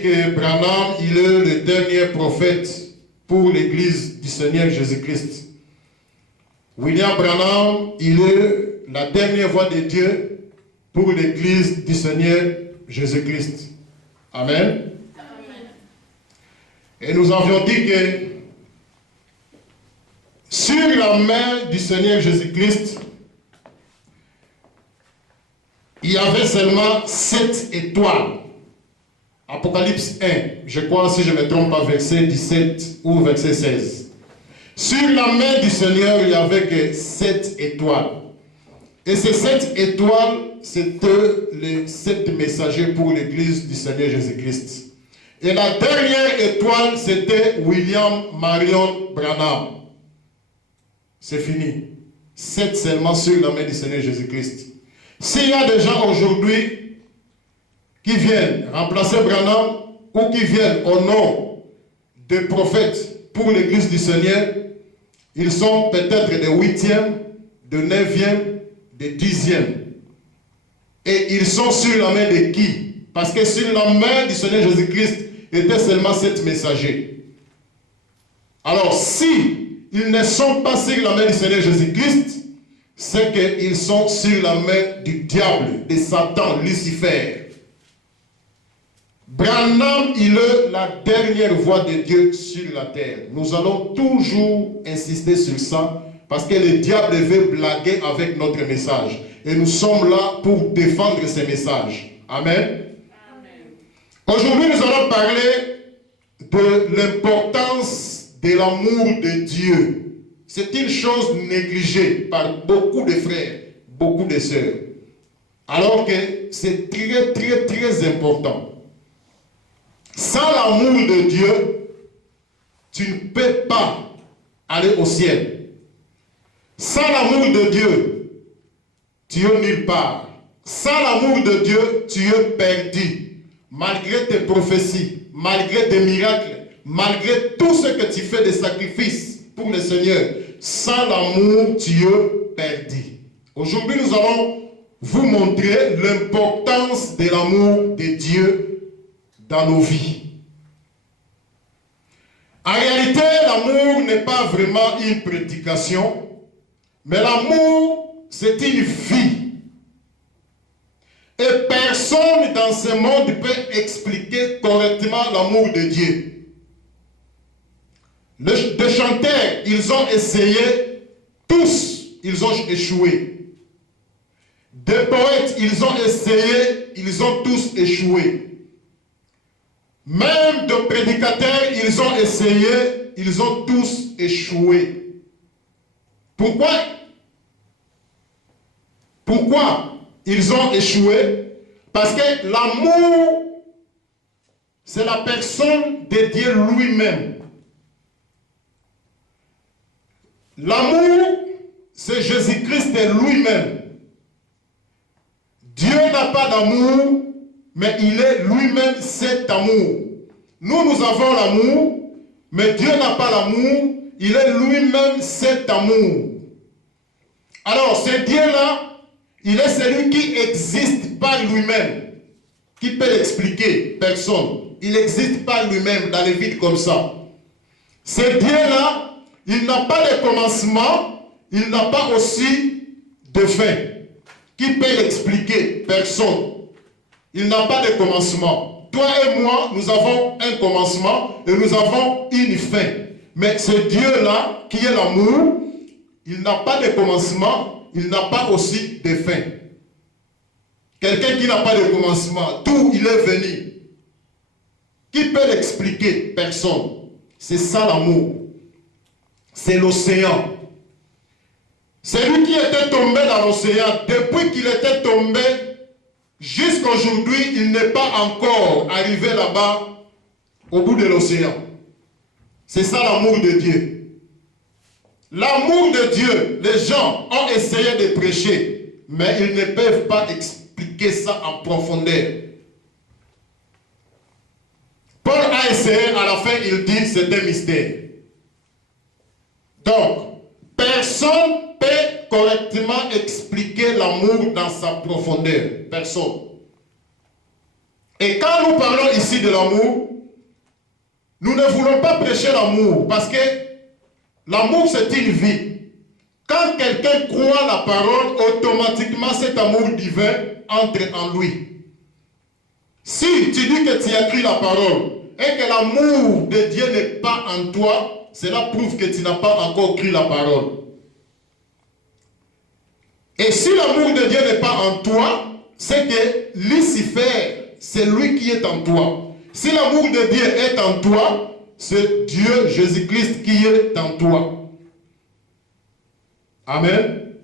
que Branham, il est le dernier prophète pour l'Église du Seigneur Jésus-Christ. William Branham, il est la dernière voix de Dieu pour l'Église du Seigneur Jésus-Christ. Amen. Amen. Et nous avions dit que sur la main du Seigneur Jésus-Christ, il y avait seulement 7 étoiles. Apocalypse 1, je crois, si je ne me trompe pas, verset 17 ou verset 16. Sur la main du Seigneur, il n'y avait que 7 étoiles. Et ces 7 étoiles, c'était les 7 messagers pour l'Église du Seigneur Jésus-Christ. Et la dernière étoile, c'était William Marion Branham. C'est fini. 7 seulement sur la main du Seigneur Jésus-Christ. S'il y a des gens aujourd'hui qui viennent remplacer Branham ou qui viennent au nom des prophètes pour l'Église du Seigneur, ils sont peut-être des 8e, de 9e, des 10e. Et ils sont sur la main de qui? Parce que sur la main du Seigneur Jésus-Christ étaient seulement 7 messagers. Alors si ils ne sont pas sur la main du Seigneur Jésus-Christ, c'est qu'ils sont sur la main du diable, de Satan, Lucifer. Branham, il est la dernière voix de Dieu sur la terre. Nous allons toujours insister sur ça, parce que le diable veut blaguer avec notre message. Et nous sommes là pour défendre ces messages. Amen. Aujourd'hui, nous allons parler de l'importance de l'amour de Dieu. C'est une chose négligée par beaucoup de frères, beaucoup de sœurs. Alors que c'est très, très, très important. Sans l'amour de Dieu, tu ne peux pas aller au ciel. Sans l'amour de Dieu, tu es nulle part. Sans l'amour de Dieu, tu es perdu. Malgré tes prophéties, malgré tes miracles, malgré tout ce que tu fais de sacrifices pour le Seigneur, sans l'amour, tu es perdu. Aujourd'hui, nous allons vous montrer l'importance de l'amour de Dieu dans nos vies. En réalité, l'amour n'est pas vraiment une prédication, mais l'amour, c'est une vie. Et personne dans ce monde peut expliquer correctement l'amour de Dieu. Les chanteurs, ils ont essayé, tous, ils ont échoué. Des poètes, ils ont essayé, ils ont tous échoué. Même de prédicateurs, ils ont essayé, ils ont tous échoué. Pourquoi? Pourquoi ils ont échoué? Parce que l'amour, c'est la personne de Dieu lui-même. L'amour, c'est Jésus-Christ lui-même. Dieu n'a pas d'amour, mais il est lui-même cet amour. Nous, nous avons l'amour, mais Dieu n'a pas l'amour, il est lui-même cet amour. Alors, ce Dieu-là, il est celui qui existe par lui-même. Qui peut l'expliquer? Personne. Il existe par lui-même dans le vide comme ça. Ce Dieu-là, il n'a pas de commencement, il n'a pas aussi de fin. Qui peut l'expliquer? Personne. Il n'a pas de commencement. Toi et moi, nous avons un commencement et nous avons une fin. Mais ce Dieu-là, qui est l'amour, il n'a pas de commencement, il n'a pas aussi de fin. Quelqu'un qui n'a pas de commencement, d'où il est venu? Qui peut l'expliquer? Personne. C'est ça l'amour. C'est l'océan. Celui qui était tombé dans l'océan, depuis qu'il était tombé, jusqu'à aujourd'hui, il n'est pas encore arrivé là-bas, au bout de l'océan. C'est ça l'amour de Dieu. L'amour de Dieu, les gens ont essayé de prêcher, mais ils ne peuvent pas expliquer ça en profondeur. Paul a essayé, à la fin, il dit c'est un mystère. Donc, personne ne peut correctement expliquer l'amour dans sa profondeur. Personne. Et quand nous parlons ici de l'amour, nous ne voulons pas prêcher l'amour parce que l'amour c'est une vie. Quand quelqu'un croit la parole, automatiquement cet amour divin entre en lui. Si tu dis que tu as cru la parole et que l'amour de Dieu n'est pas en toi, cela prouve que tu n'as pas encore cru la parole. Et si l'amour de Dieu n'est pas en toi, c'est que Lucifer, c'est lui qui est en toi. Si l'amour de Dieu est en toi, c'est Dieu, Jésus-Christ, qui est en toi. Amen.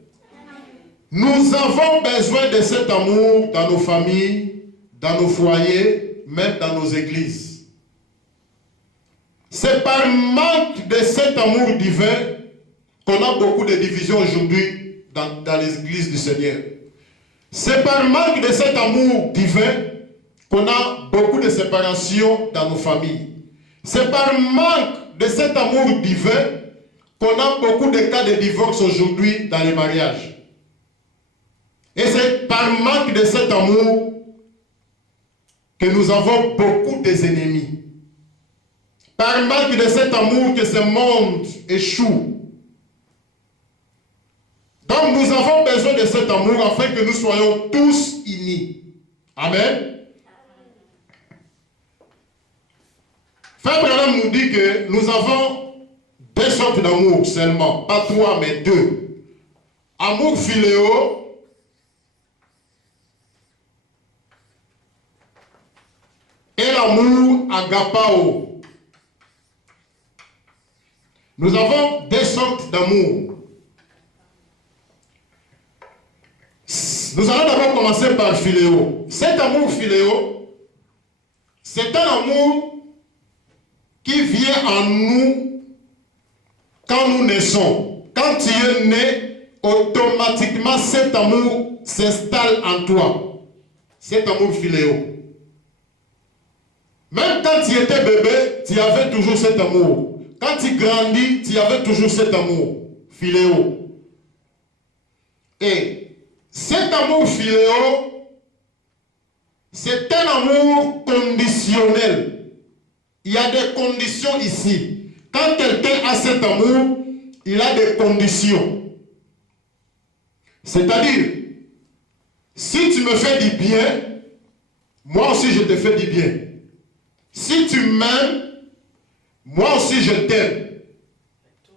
Nous avons besoin de cet amour dans nos familles, dans nos foyers, même dans nos églises. C'est par manque de cet amour divin qu'on a beaucoup de divisions aujourd'hui dans les églises du Seigneur. C'est par manque de cet amour divin qu'on a beaucoup de séparations dans nos familles. C'est par manque de cet amour divin qu'on a beaucoup de cas de divorce aujourd'hui dans les mariages. Et c'est par manque de cet amour que nous avons beaucoup d'ennemis. Par manque de cet amour que ce monde échoue. Donc nous avons besoin de cet amour afin que nous soyons tous unis. Amen. Frère Branham nous dit que nous avons deux sortes d'amour seulement, pas trois mais deux. Amour philéo et l'amour agapao. Nous avons deux sortes d'amour. Nous allons d'abord commencer par philéo. Cet amour philéo, c'est un amour qui vient en nous quand nous naissons. Quand tu es né, automatiquement cet amour s'installe en toi. Cet amour philéo. Même quand tu étais bébé, tu avais toujours cet amour. Quand tu grandis, tu avais toujours cet amour philéo. Et cet amour philéo, c'est un amour conditionnel. Il y a des conditions ici. Quand quelqu'un a cet amour, il a des conditions. C'est-à-dire, si tu me fais du bien, moi aussi je te fais du bien. Si tu m'aimes, moi aussi je t'aime.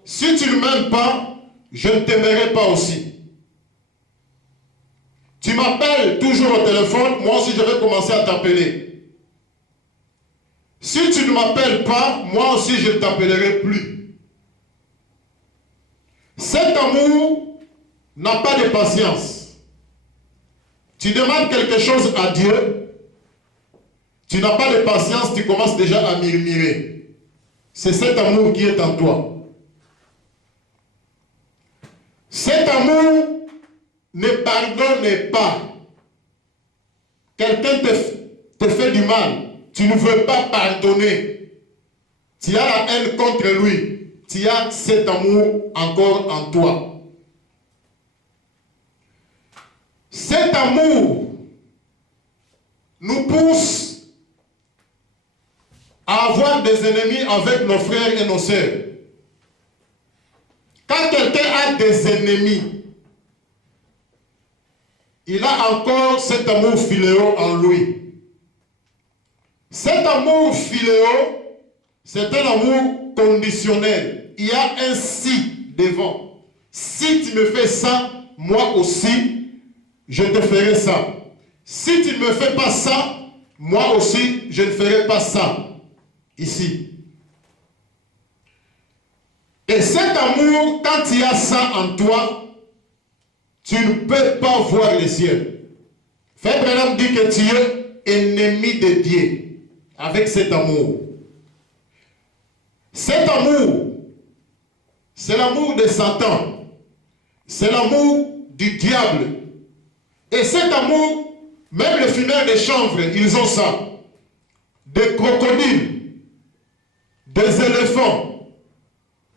Si tu ne m'aimes pas, je ne t'aimerai pas aussi. Tu m'appelles toujours au téléphone, moi aussi je vais commencer à t'appeler. Si tu ne m'appelles pas, moi aussi je ne t'appellerai plus. Cet amour n'a pas de patience. Tu demandes quelque chose à Dieu, tu n'as pas de patience, tu commences déjà à murmurer. C'est cet amour qui est en toi. Cet amour ne pardonne pas. Quelqu'un te fait du mal, tu ne veux pas pardonner. Tu as la haine contre lui. Tu as cet amour encore en toi. Cet amour nous pousse à avoir des ennemis avec nos frères et nos sœurs. Quand quelqu'un a des ennemis, il a encore cet amour philéo en lui. Cet amour philéo, c'est un amour conditionnel. Il y a un si devant. Si tu me fais ça, moi aussi, je te ferai ça. Si tu ne me fais pas ça, moi aussi, je ne ferai pas ça. Ici. Et cet amour, quand il y a ça en toi, tu ne peux pas voir le ciel. Frère Branham dit que tu es ennemi de Dieu avec cet amour. Cet amour, c'est l'amour de Satan. C'est l'amour du diable. Et cet amour, même les fumeurs de chanvre, ils ont ça. Des crocodiles, des éléphants,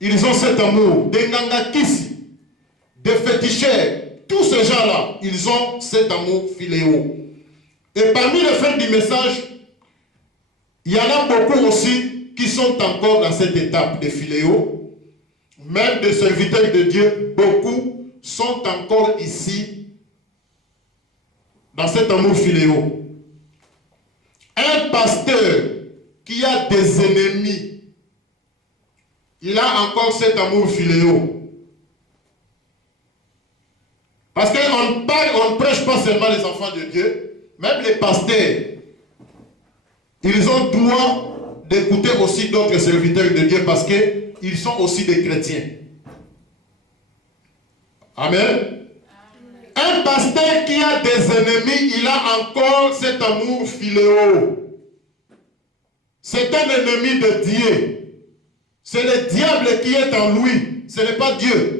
ils ont cet amour. Des ngangakis, des féticheurs. Tous ces gens-là, ils ont cet amour philéo. Et parmi les fins du message, Il y en a beaucoup aussi qui sont encore dans cette étape de philéo, même des serviteurs de Dieu, beaucoup sont encore ici, dans cet amour philéo. Un pasteur qui a des ennemis, il a encore cet amour philéo. Parce qu'on ne prêche pas seulement les enfants de Dieu, même les pasteurs, ils ont droit d'écouter aussi d'autres serviteurs de Dieu parce qu'ils sont aussi des chrétiens. Amen. Un pasteur qui a des ennemis, il a encore cet amour philéo. C'est un ennemi de Dieu. C'est le diable qui est en lui. Ce n'est pas Dieu.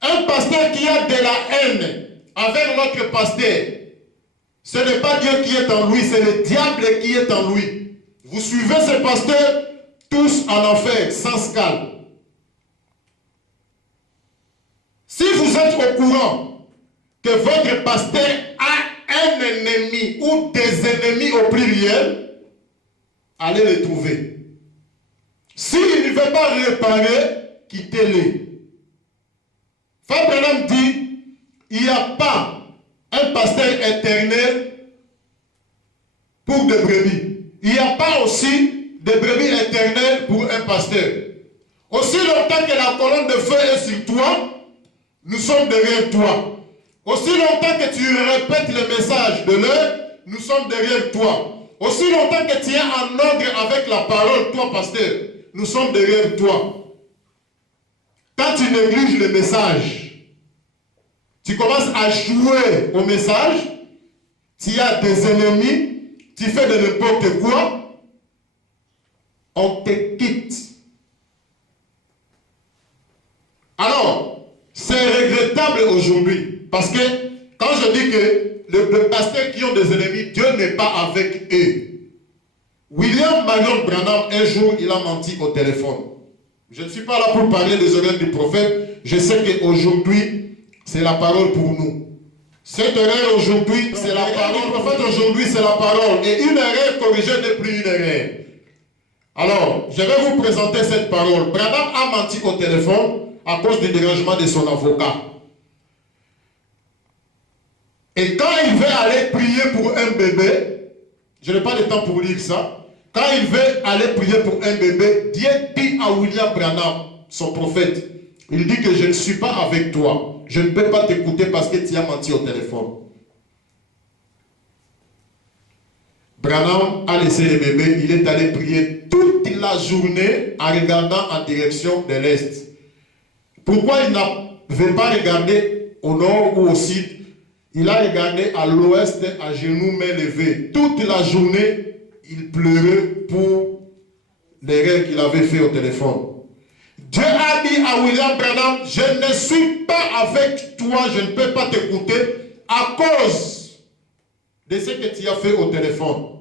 Un pasteur qui a de la haine avec l'autre pasteur, ce n'est pas Dieu qui est en lui, c'est le diable qui est en lui. Vous suivez ces pasteurs tous en enfer, sans scale. Si vous êtes au courant que votre pasteur a un ennemi ou des ennemis au pluriel, allez les trouver. S'il ne veut pas réparer, quittez-les. Frère Branham dit, il n'y a pas un pasteur éternel pour des brebis. Il n'y a pas aussi des brebis éternelles pour un pasteur. Aussi longtemps que la colonne de feu est sur toi, nous sommes derrière toi. Aussi longtemps que tu répètes le message de l'heure, nous sommes derrière toi. Aussi longtemps que tu es en ordre avec la parole, toi pasteur, nous sommes derrière toi. Quand tu négliges le message, tu commences à jouer au message, tu as des ennemis, tu fais de n'importe quoi, on te quitte. Alors, c'est regrettable aujourd'hui, parce que quand je dis que les pasteurs qui ont des ennemis, Dieu n'est pas avec eux. William Marion Branham, un jour, il a menti au téléphone. Je ne suis pas là pour parler des oreilles du prophète. Je sais qu'aujourd'hui, c'est la parole pour nous. Cette erreur aujourd'hui, c'est la parole. Le prophète aujourd'hui, c'est la parole. Et une erreur corrigée n'est plus une erreur. Alors, je vais vous présenter cette parole. Branham a menti au téléphone à cause du dérangement de son avocat. Et quand il veut aller prier pour un bébé, je n'ai pas le temps pour lire ça. Quand il veut aller prier pour un bébé, Dieu dit à William Branham, son prophète, il dit que je ne suis pas avec toi. Je ne peux pas t'écouter parce que tu as menti au téléphone. Branham a laissé le bébé, il est allé prier toute la journée en regardant en direction de l'Est. Pourquoi il n'avait pas regardé au nord ou au sud? Il a regardé à l'ouest, à genoux, mains levées. Toute la journée, il pleurait pour l'erreur qu'il avait fait au téléphone. Dieu a dit à William Branham, je ne suis pas avec toi, je ne peux pas t'écouter à cause de ce que tu as fait au téléphone.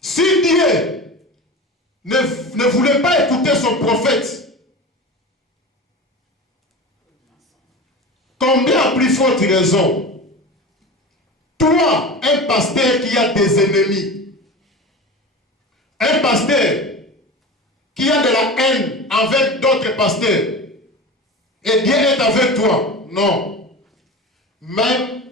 Si Dieu ne voulait pas écouter son prophète, combien plus forte raison? Toi, un pasteur qui a des ennemis, un pasteur qui a de la haine envers d'autres pasteurs, et Dieu est avec toi. Non. Même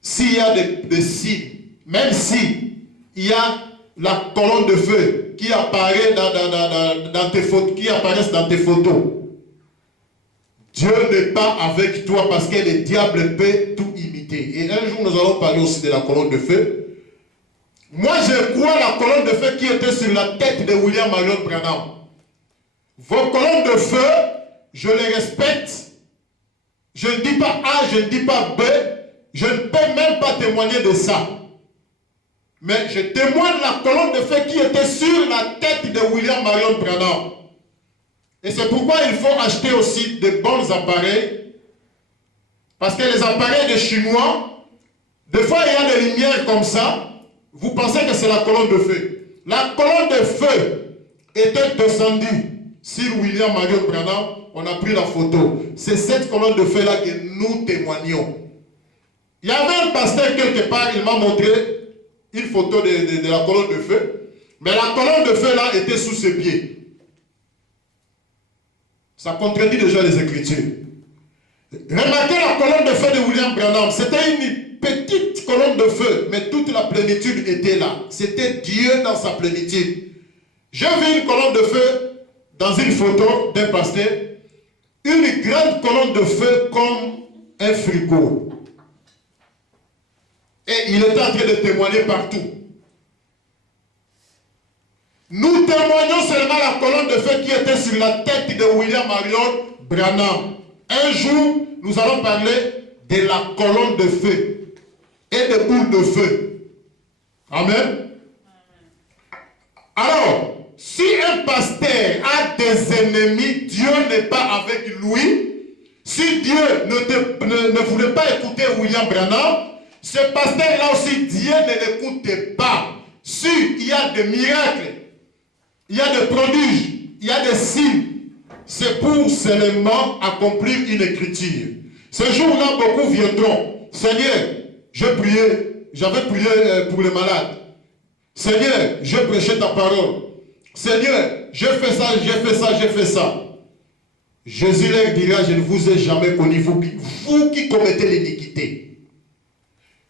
s'il y a des signes, même si il y a la colonne de feu qui apparaît dans tes photos, qui apparaissent dans tes photos, Dieu n'est pas avec toi parce que le diable peut tout imiter. Et un jour, nous allons parler aussi de la colonne de feu. Moi, je crois la colonne de feu qui était sur la tête de William Marion Branham. Vos colonnes de feu, je les respecte. Je ne dis pas A, je ne dis pas B. Je ne peux même pas témoigner de ça. Mais je témoigne la colonne de feu qui était sur la tête de William Marion Branham. Et c'est pourquoi il faut acheter aussi de bons appareils. Parce que les appareils des Chinois, des fois il y a des lumières comme ça. Vous pensez que c'est la colonne de feu. La colonne de feu était descendue sur William Marion Branham. On a pris la photo. C'est cette colonne de feu-là que nous témoignons. Il y avait un pasteur quelque part, il m'a montré une photo de la colonne de feu. Mais la colonne de feu là était sous ses pieds. Ça contredit déjà les Écritures. Remarquez la colonne de feu de William Branham. C'était une petite colonne de feu, mais toute la plénitude était là. C'était Dieu dans sa plénitude. J'ai vu une colonne de feu dans une photo d'un pasteur. Une grande colonne de feu comme un frigo. Et il était en train de témoigner partout. Nous témoignons seulement la colonne de feu qui était sur la tête de William Marion Branham. Un jour, nous allons parler de la colonne de feu et des boules de feu. Amen. Alors, si un pasteur a des ennemis, Dieu n'est pas avec lui. Si Dieu ne voulait pas écouter William Branham, ce pasteur-là aussi, Dieu ne l'écoutait pas. S'il y a des miracles, il y a des prodiges, il y a des signes, c'est pour seulement accomplir une écriture. Ce jour-là, beaucoup viendront. Seigneur, j'avais prié pour les malades. Seigneur, je prêchais ta parole. Seigneur, j'ai fait ça, j'ai fait ça, j'ai fait ça. Jésus leur dira, je ne vous ai jamais connu, vous qui commettez l'iniquité.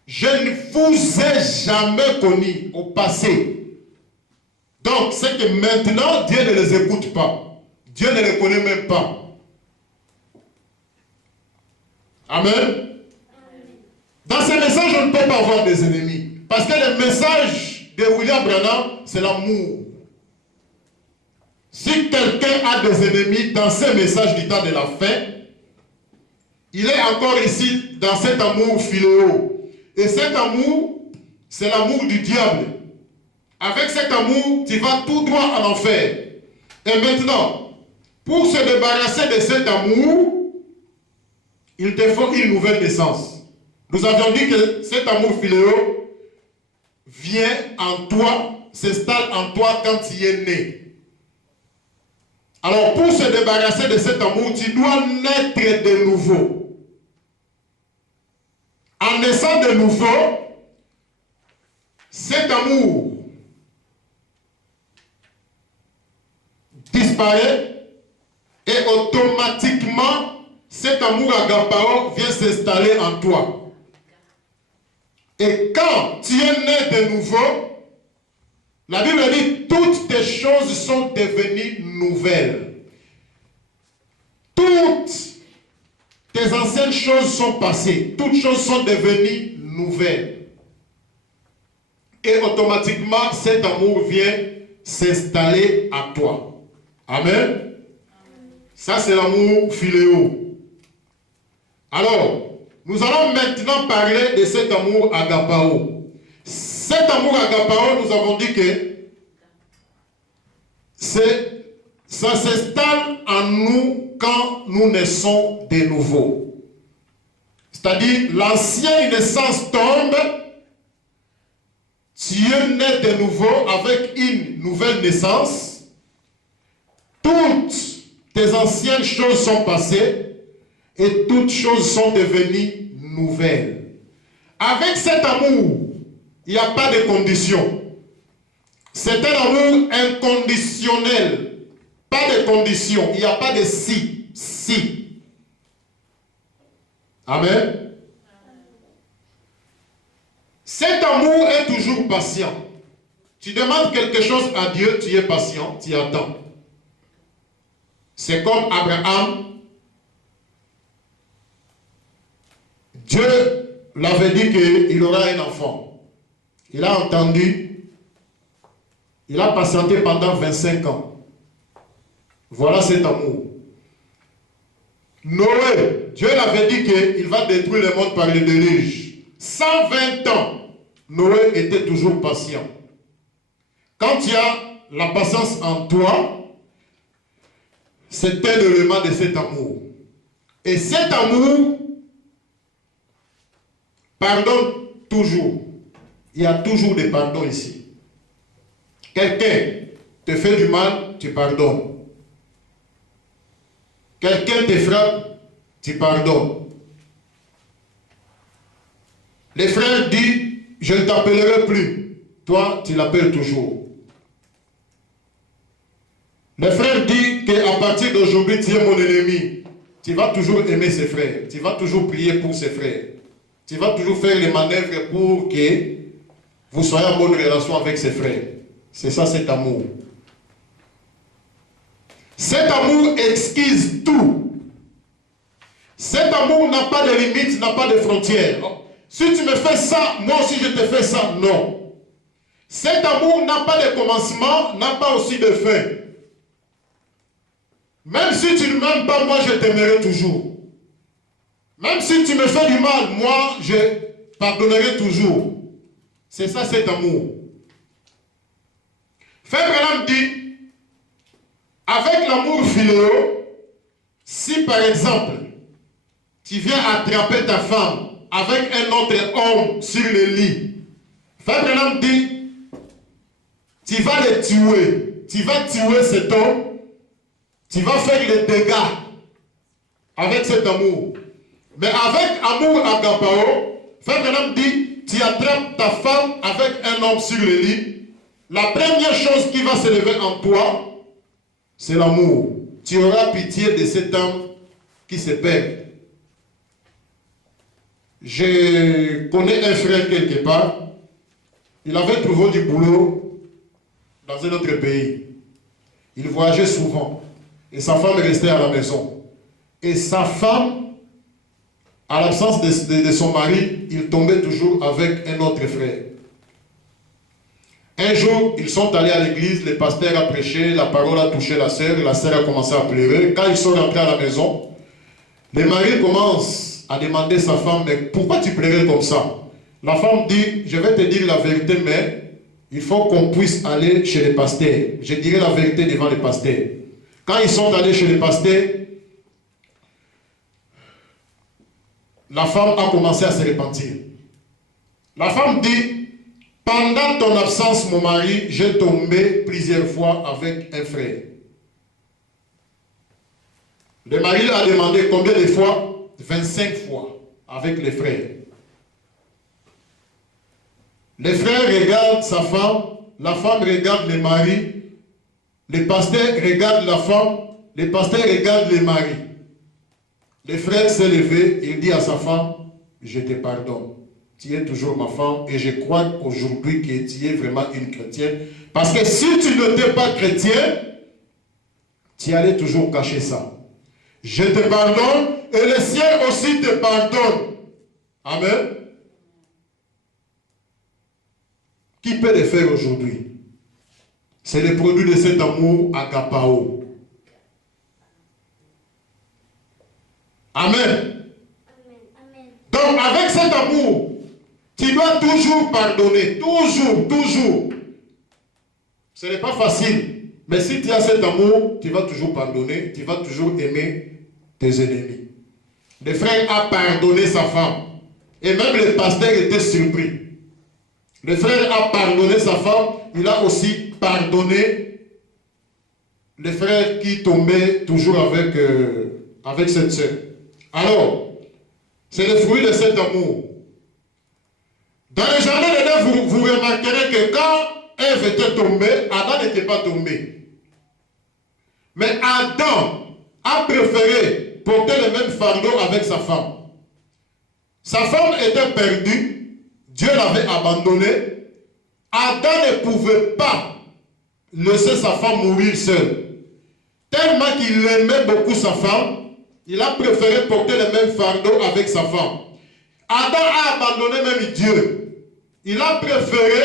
Je ne vous ai jamais connu au passé. Donc, c'est que maintenant, Dieu ne les écoute pas. Dieu ne les connaît même pas. Amen. Dans ces messages, on ne peut pas avoir des ennemis. Parce que le message de William Branham, c'est l'amour. Si quelqu'un a des ennemis dans ces messages du temps de la fin, il est encore ici dans cet amour philéo. Et cet amour, c'est l'amour du diable. Avec cet amour, tu vas tout droit en enfer. Et maintenant, pour se débarrasser de cet amour, il te faut une nouvelle naissance. Nous avions dit que cet amour philéo vient en toi, s'installe en toi quand tu es né. Alors, pour se débarrasser de cet amour, tu dois naître de nouveau. En naissant de nouveau, cet amour disparaît et automatiquement, cet amour agapao vient s'installer en toi. Et quand tu es né de nouveau, la Bible dit toutes tes choses sont devenues nouvelles. Toutes tes anciennes choses sont passées. Toutes choses sont devenues nouvelles. Et automatiquement, cet amour vient s'installer à toi. Amen. Ça, c'est l'amour philéo. Alors, nous allons maintenant parler de cet amour agapao. Cet amour agapao, nous avons dit que ça s'installe en nous quand nous naissons de nouveau. C'est-à-dire, l'ancienne naissance tombe, tu es né de nouveau avec une nouvelle naissance. Toutes tes anciennes choses sont passées et toutes choses sont devenues nouvelles. Avec cet amour, il n'y a pas de conditions. C'est un amour inconditionnel. Pas de conditions. Il n'y a pas de si. Si. Amen. Cet amour est toujours patient. Tu demandes quelque chose à Dieu, tu es patient, tu attends. C'est comme Abraham. Dieu l'avait dit qu'il aura un enfant. Il a entendu. Il a patienté pendant 25 ans. Voilà cet amour. Noé, Dieu l'avait dit qu'il va détruire le monde par le déluge. 120 ans, Noé était toujours patient. Quand tu as la patience en toi, c'est un élément de cet amour. Et cet amour pardonne toujours. Il y a toujours des pardons ici. Quelqu'un te fait du mal, tu pardonnes. Quelqu'un te frappe, tu pardonnes. Les frères disent, je ne t'appellerai plus. toi, tu l'appelles toujours. Le frère dit qu'à partir d'aujourd'hui, tu es mon ennemi. Tu vas toujours aimer ses frères. Tu vas toujours prier pour ses frères. Tu vas toujours faire les manœuvres pour que vous soyez en bonne relation avec ses frères. C'est ça, cet amour. Cet amour exquise tout. Cet amour n'a pas de limites, n'a pas de frontières. Si tu me fais ça, moi aussi je te fais ça. Non. Cet amour n'a pas de commencement, n'a pas aussi de fin. Même si tu ne m'aimes pas, moi je t'aimerai toujours. Même si tu me fais du mal, moi je pardonnerai toujours. C'est ça cet amour. Frère Branham dit, avec l'amour philéo, si par exemple, tu viens attraper ta femme avec un autre homme sur le lit, Frère Branham dit, tu vas le tuer. Tu vas tuer cet homme. Tu vas faire les dégâts avec cet amour. Mais avec amour agapao, Frère Branham dit, tu attrapes ta femme avec un homme sur le lit. La première chose qui va se lever en toi, c'est l'amour. Tu auras pitié de cet homme qui se perd. Je connais un frère quelque part. Il avait trouvé du boulot dans un autre pays. Il voyageait souvent. Et sa femme restait à la maison. Et sa femme, à l'absence de son mari, il tombait toujours avec un autre frère. Un jour, ils sont allés à l'église, le pasteur a prêché, la parole a touché la sœur a commencé à pleurer. Quand ils sont rentrés à la maison, le mari commence à demander à sa femme, mais pourquoi tu pleurais comme ça? La femme dit, je vais te dire la vérité, mais il faut qu'on puisse aller chez le pasteur. Je dirai la vérité devant le pasteur. Quand ils sont allés chez le pasteur, la femme a commencé à se repentir. La femme dit, pendant ton absence, mon mari, j'ai tombé plusieurs fois avec un frère. Le mari a demandé combien de fois? 25 fois avec les frères. Les frères regardent sa femme, la femme regarde le mari, le pasteur regarde la femme, le pasteur regarde le mari. Le frère s'est levé, il dit à sa femme, je te pardonne. Tu es toujours ma femme et je crois aujourd'hui que tu es vraiment une chrétienne. Parce que si tu n'étais pas chrétien, tu allais toujours cacher ça. Je te pardonne et le ciel aussi te pardonne. Amen. Qui peut le faire aujourd'hui? C'est le produit de cet amour agapao. Amen. Donc avec cet amour, tu dois toujours pardonner. Toujours, toujours. Ce n'est pas facile. Mais si tu as cet amour, tu vas toujours pardonner. Tu vas toujours aimer tes ennemis. Le frère a pardonné sa femme. Et même le pasteur était surpris. Le frère a pardonné sa femme. Il a aussi pardonné le frère qui tombait toujours avec cette sœur. Alors, c'est le fruit de cet amour. Dans le jardin d'Éden, vous remarquerez que quand Ève était tombée, Adam n'était pas tombé. Mais Adam a préféré porter le même fardeau avec sa femme. Sa femme était perdue, Dieu l'avait abandonnée. Adam ne pouvait pas laisser sa femme mourir seule. Tellement qu'il aimait beaucoup sa femme, il a préféré porter le même fardeau avec sa femme. Adam a abandonné même Dieu. Il a préféré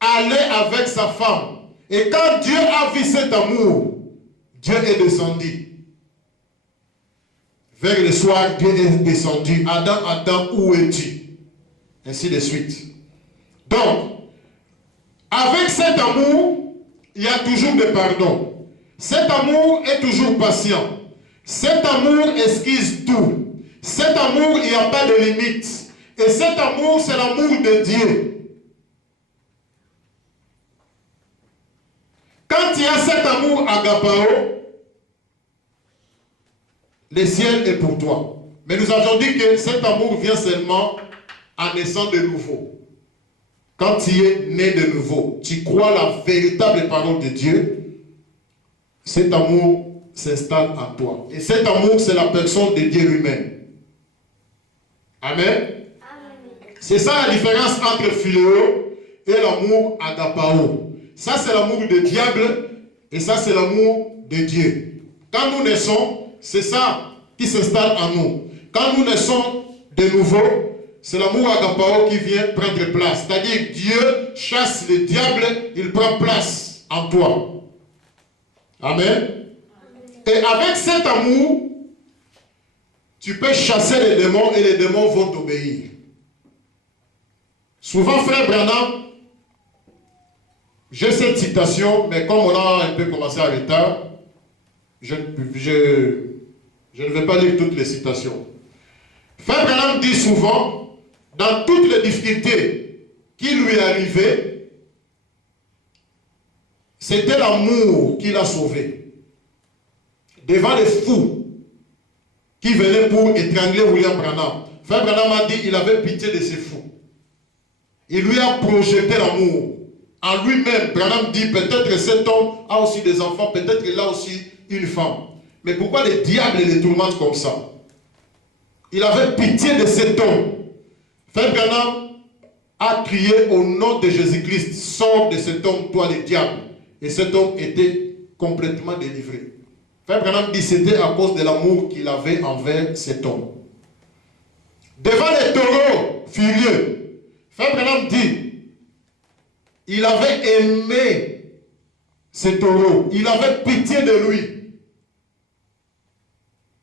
aller avec sa femme. Et quand Dieu a vu cet amour, Dieu est descendu. Vers le soir, Dieu est descendu. Adam, Adam, où es-tu? Ainsi de suite. Donc, avec cet amour, il y a toujours de pardon. Cet amour est toujours patient. Cet amour esquisse tout. Cet amour, il n'y a pas de limite. Et cet amour, c'est l'amour de Dieu. Quand il y a cet amour agapao, le ciel est pour toi. Mais nous avons dit que cet amour vient seulement en naissant de nouveau. quand tu es né de nouveau, tu crois la véritable parole de Dieu, cet amour s'installe en toi. Et cet amour, c'est la personne de Dieu lui-même. Amen. C'est ça la différence entre philéo et l'amour agapao. Ça, c'est l'amour du diable et ça, c'est l'amour de Dieu. Quand nous naissons, c'est ça qui s'installe en nous. Quand nous naissons de nouveau, c'est l'amour agapao qui vient prendre place. C'est-à-dire Dieu chasse le diable, il prend place en toi. Amen. Et avec cet amour, tu peux chasser les démons et les démons vont t'obéir. Souvent, frère Branham, j'ai cette citation, mais comme on a un peu commencé en retard, je ne vais pas lire toutes les citations. Frère Branham dit souvent, dans toutes les difficultés qui lui arrivaient, c'était l'amour qui l'a sauvé. Devant les fous qui venaient pour étrangler William Branham, Frère Branham a dit qu'il avait pitié de ces fous. Il lui a projeté l'amour. En lui-même, Branham dit, peut-être cet homme a aussi des enfants, peut-être qu'il a aussi une femme. Mais pourquoi le diable les tourmente comme ça? Il avait pitié de cet homme. Frère Branham a crié au nom de Jésus-Christ, sors de cet homme, toi le diable. Et cet homme était complètement délivré. Frère Branham dit, c'était à cause de l'amour qu'il avait envers cet homme. Devant les taureaux furieux, Frère Branham dit, il avait aimé ce taureau, il avait pitié de lui.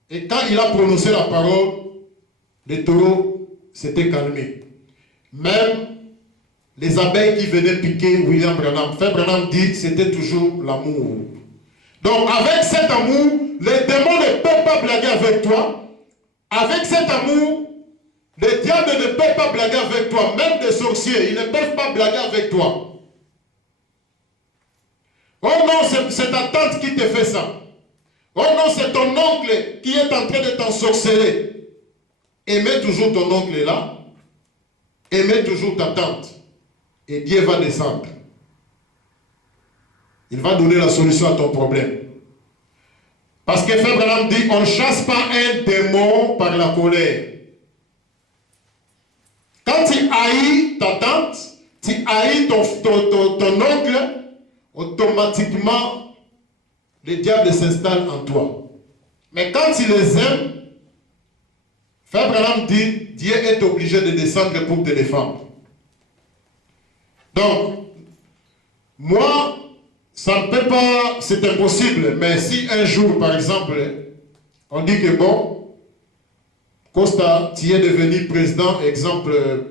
Et quand il a prononcé la parole, les taureaux s'étaient calmés. Même les abeilles qui venaient piquer William Branham, Frère Branham dit, c'était toujours l'amour. Donc avec cet amour, les démons ne peuvent pas blaguer avec toi. Avec cet amour, les diables ne peuvent pas blaguer avec toi. Même des sorciers, ils ne peuvent pas blaguer avec toi. Oh non, c'est ta tante qui te fait ça. Oh non, c'est ton oncle qui est en train de t'ensorceler. Aimez toujours ton oncle là. Aimez toujours ta tante. Et Dieu va descendre. Il va donner la solution à ton problème. Parce que Frère Branham dit, on ne chasse pas un démon par la colère. Quand tu haïs ta tante, tu haïs ton oncle, automatiquement, le diable s'installe en toi. Mais quand tu les aimes, Frère Branham dit, Dieu est obligé de descendre pour te défendre. Donc, moi, ça ne peut pas, c'est impossible, mais si un jour, par exemple, on dit que bon, Costa, tu es devenu président,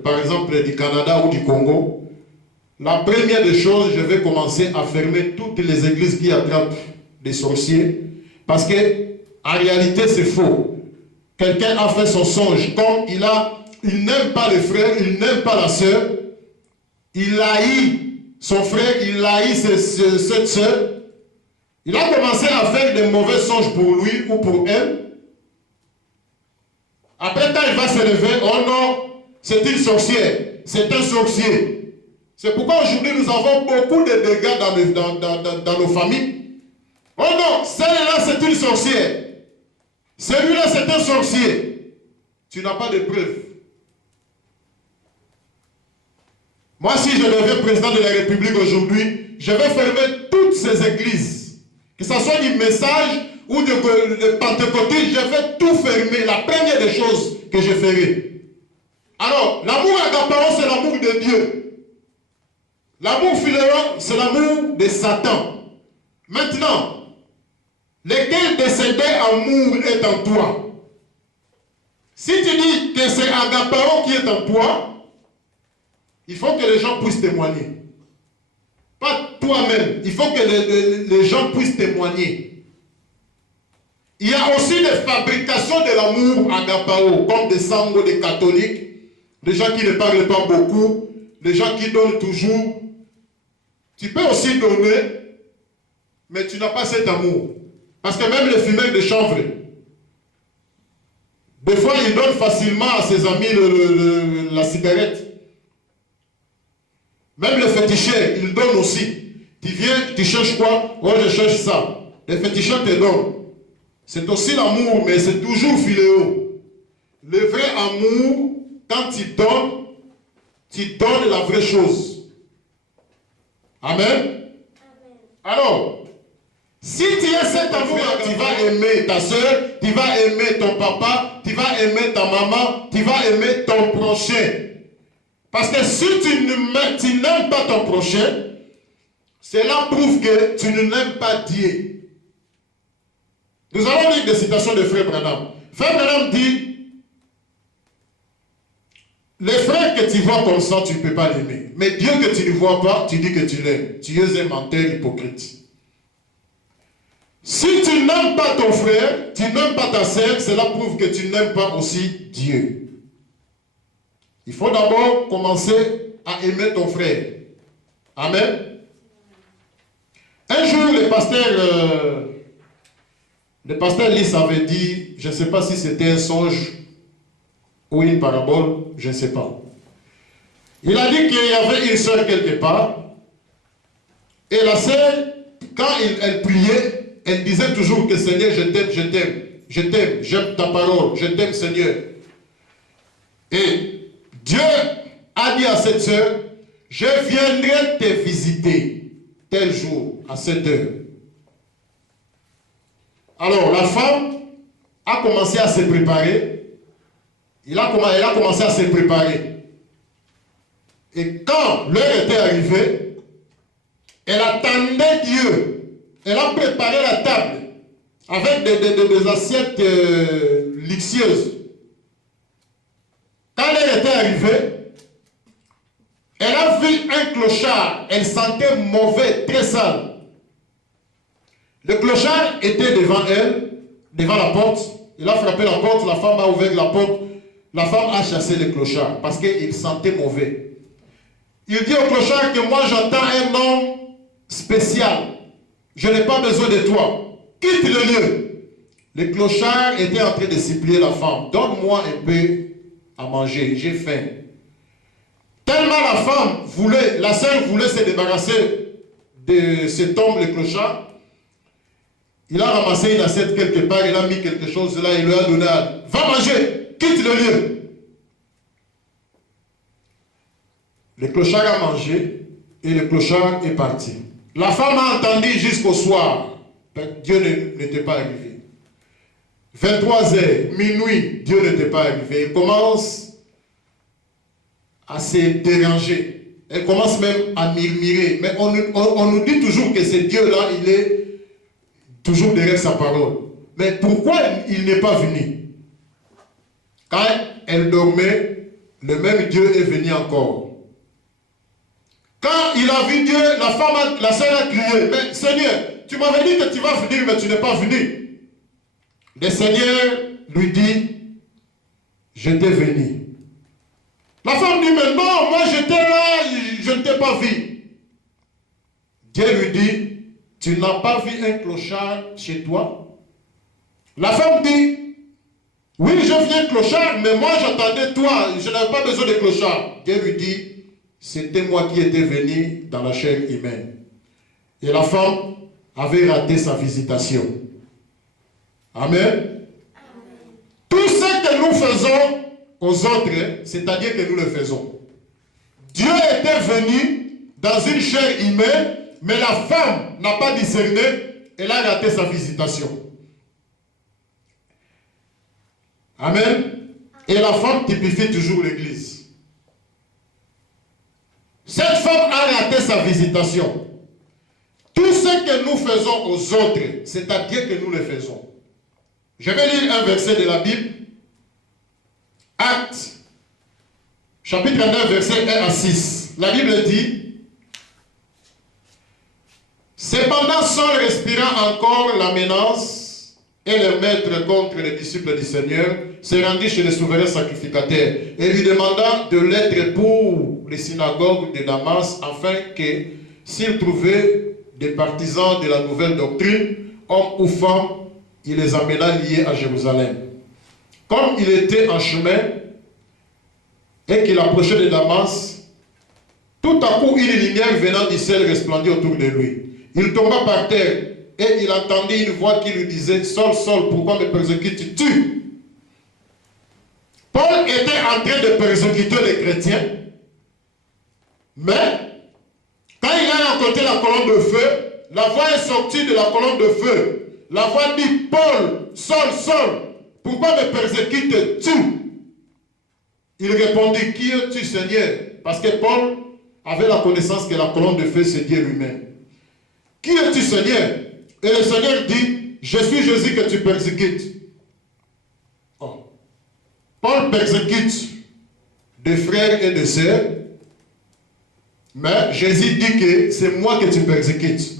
par exemple, du Canada ou du Congo, la première des choses, je vais commencer à fermer toutes les églises qui attrapent des sorciers, parce que en réalité, c'est faux. Quelqu'un a fait son songe, comme il n'aime pas le frère, il n'aime pas la sœur, il haït son frère, il haït cette sœur. Il a commencé à faire des mauvais songes pour lui ou pour elle. Après, quand il va se lever, oh non, c'est une sorcière, c'est un sorcier. C'est pourquoi aujourd'hui nous avons beaucoup de dégâts dans nos familles. Oh non, celle-là c'est une sorcière. Celui-là c'est un sorcier. Tu n'as pas de preuves. Moi, si je deviens président de la République aujourd'hui, je vais fermer toutes ces églises. Que ce soit du message ou de pentecôtisme, je vais tout fermer. La première des choses que je ferai. Alors, l'amour agapao, c'est l'amour de Dieu. L'amour philéon, c'est l'amour de Satan. Maintenant, lequel de ces deux amours est en toi? Si tu dis que c'est agapao qui est en toi, il faut que les gens puissent témoigner. Pas toi-même. Il faut que les gens puissent témoigner. Il y a aussi des fabrications de l'amour agapao, comme des sangos, des catholiques, des gens qui ne parlent pas beaucoup, des gens qui donnent toujours. Tu peux aussi donner, mais tu n'as pas cet amour. Parce que même les fumeurs de chanvre, des fois, ils donnent facilement à ses amis la cigarette. Même les féticheurs, ils donnent aussi. Tu viens, tu cherches quoi? Oh, je cherche ça. Les féticheurs te donnent. C'est aussi l'amour, mais c'est toujours philéo. Le vrai amour, quand tu donnes la vraie chose. Amen. Alors, si tu as cet amour, tu vas aimer ta soeur, tu vas aimer ton papa, tu vas aimer ta maman, tu vas aimer ton prochain. Parce que si tu n'aimes pas ton prochain, cela prouve que tu ne n'aimes pas Dieu. Nous allons lire des citations de Frère Branham. Frère Branham dit, les frères que tu vois comme ça, tu ne peux pas l'aimer. Mais Dieu que tu ne vois pas, tu dis que tu l'aimes. Tu es un menteur hypocrite. Si tu n'aimes pas ton frère, tu n'aimes pas ta sœur, cela prouve que tu n'aimes pas aussi Dieu. Il faut d'abord commencer à aimer ton frère. Amen. Un jour, le pasteur Lys avait dit, je ne sais pas si c'était un songe ou une parabole, je ne sais pas. Il a dit qu'il y avait une sœur quelque part, et la sœur, quand elle priait, elle disait toujours que Seigneur, je t'aime, je t'aime, je t'aime, j'aime ta parole, je t'aime Seigneur. Et Dieu a dit à cette sœur, je viendrai te visiter tel jour, à cette heure. Alors la femme a commencé à se préparer. Elle a commencé à se préparer. Et quand l'heure était arrivée, elle attendait Dieu. Elle a préparé la table avec des assiettes luxueuses. Quand l'heure était arrivée, elle a vu un clochard. Elle sentait mauvais, très sale. Le clochard était devant elle, devant la porte. Il a frappé la porte, la femme a ouvert la porte. La femme a chassé le clochard parce qu'il sentait mauvais. Il dit au clochard que moi j'entends un homme spécial. Je n'ai pas besoin de toi. Quitte le lieu. Le clochard était en train de supplier la femme. Donne-moi un peu à manger, j'ai faim. Tellement la femme voulait, la sœur voulait se débarrasser de cet homme, le clochard. Il a ramassé une assiette quelque part, il a mis quelque chose là, il lui a donné, va manger, quitte le lieu. Le clochard a mangé et le clochard est parti. La femme a entendu jusqu'au soir. Dieu n'était pas arrivé. 23h, minuit, Dieu n'était pas arrivé. Il commence à se déranger. Elle commence même à murmurer. Mais on nous dit toujours que ce Dieu-là, il est toujours derrière sa parole. Mais pourquoi il n'est pas venu? Quand elle dormait, le même Dieu est venu encore. Quand il a vu Dieu, la sœur a crié, mais Seigneur, tu m'avais dit que tu vas venir, mais tu n'es pas venu. Le Seigneur lui dit, je t'ai venu. La femme dit, mais non, moi j'étais là, je ne t'ai pas vu. Dieu lui dit, tu n'as pas vu un clochard chez toi? La femme dit, oui, je viens clochard, mais moi j'attendais toi, je n'avais pas besoin de clochard. Dieu lui dit, c'était moi qui étais venu dans la chair humaine. Et la femme avait raté sa visitation. Amen. Amen. Tout ce que nous faisons aux autres, c'est-à-dire que nous le faisons. Dieu était venu dans une chair humaine, mais la femme n'a pas discerné, elle a raté sa visitation. Amen. Et la femme typifie toujours l'Église. Cette femme a raté sa visitation. Tout ce que nous faisons aux autres, c'est à Dieu que nous le faisons. Je vais lire un verset de la Bible. Actes, chapitre 9, verset 1 à 6. La Bible dit, cependant, Saul respirant encore la menace et le maître contre les disciples du Seigneur, se rendit chez le souverain sacrificateur et lui demanda de l'être pour les synagogues de Damas, afin que, s'il trouvait des partisans de la nouvelle doctrine, hommes ou femmes, il les amena liés à Jérusalem. Comme il était en chemin et qu'il approchait de Damas, Tout à coup, une lumière venant du ciel resplendit autour de lui. Il tomba par terre et il entendit une voix qui lui disait « Saul, Saul, pourquoi me persécutes-tu » Paul était en train de persécuter les chrétiens, mais quand il a rencontré la colonne de feu, la voix est sortie de la colonne de feu. La voix dit « Paul, Saul, Saul, pourquoi me persécutes-tu » Il répondit « Qui es-tu, Seigneur ?» Parce que Paul avait la connaissance que la colonne de feu, c'est Dieu lui-même. « Qui es-tu, Seigneur ?» Et le Seigneur dit « Je suis Jésus que tu persécutes. » Oh. Paul persécute des frères et des sœurs, mais Jésus dit que c'est moi que tu persécutes.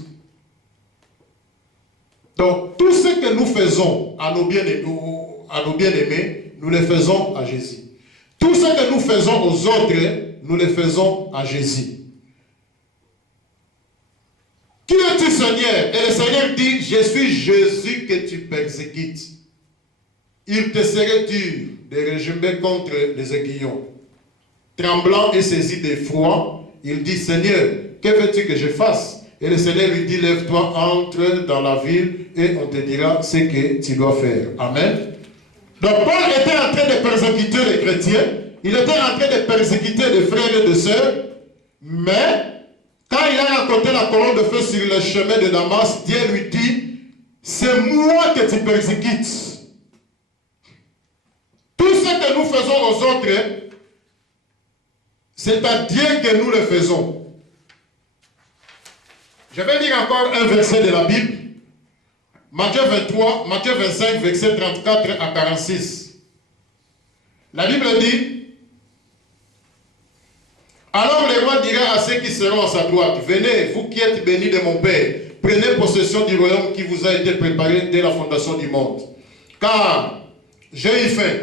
Donc, tout ce que nous faisons à nos bien-aimés, nous le faisons à Jésus. Tout ce que nous faisons aux autres, nous le faisons à Jésus. Qui es-tu, Seigneur? Et le Seigneur dit, je suis Jésus que tu persécutes. Il te serait dur de régimer contre les aiguillons. Tremblant et saisi d'effroi, il dit, Seigneur, que veux-tu que je fasse? Et le Seigneur lui dit, lève-toi, entre dans la ville et on te dira ce que tu dois faire. Amen. Donc Paul était en train de persécuter les chrétiens, il était en train de persécuter les frères et les sœurs, mais quand il a rencontré la colonne de feu sur le chemin de Damas, Dieu lui dit, c'est moi que tu persécutes. Tout ce que nous faisons aux autres, c'est à Dieu que nous le faisons. Je vais lire encore un verset de la Bible. Matthieu 25, verset 34 à 46. La Bible dit, alors le roi dira à ceux qui seront à sa droite, venez, vous qui êtes bénis de mon Père, prenez possession du royaume qui vous a été préparé dès la fondation du monde. Car j'ai eu faim,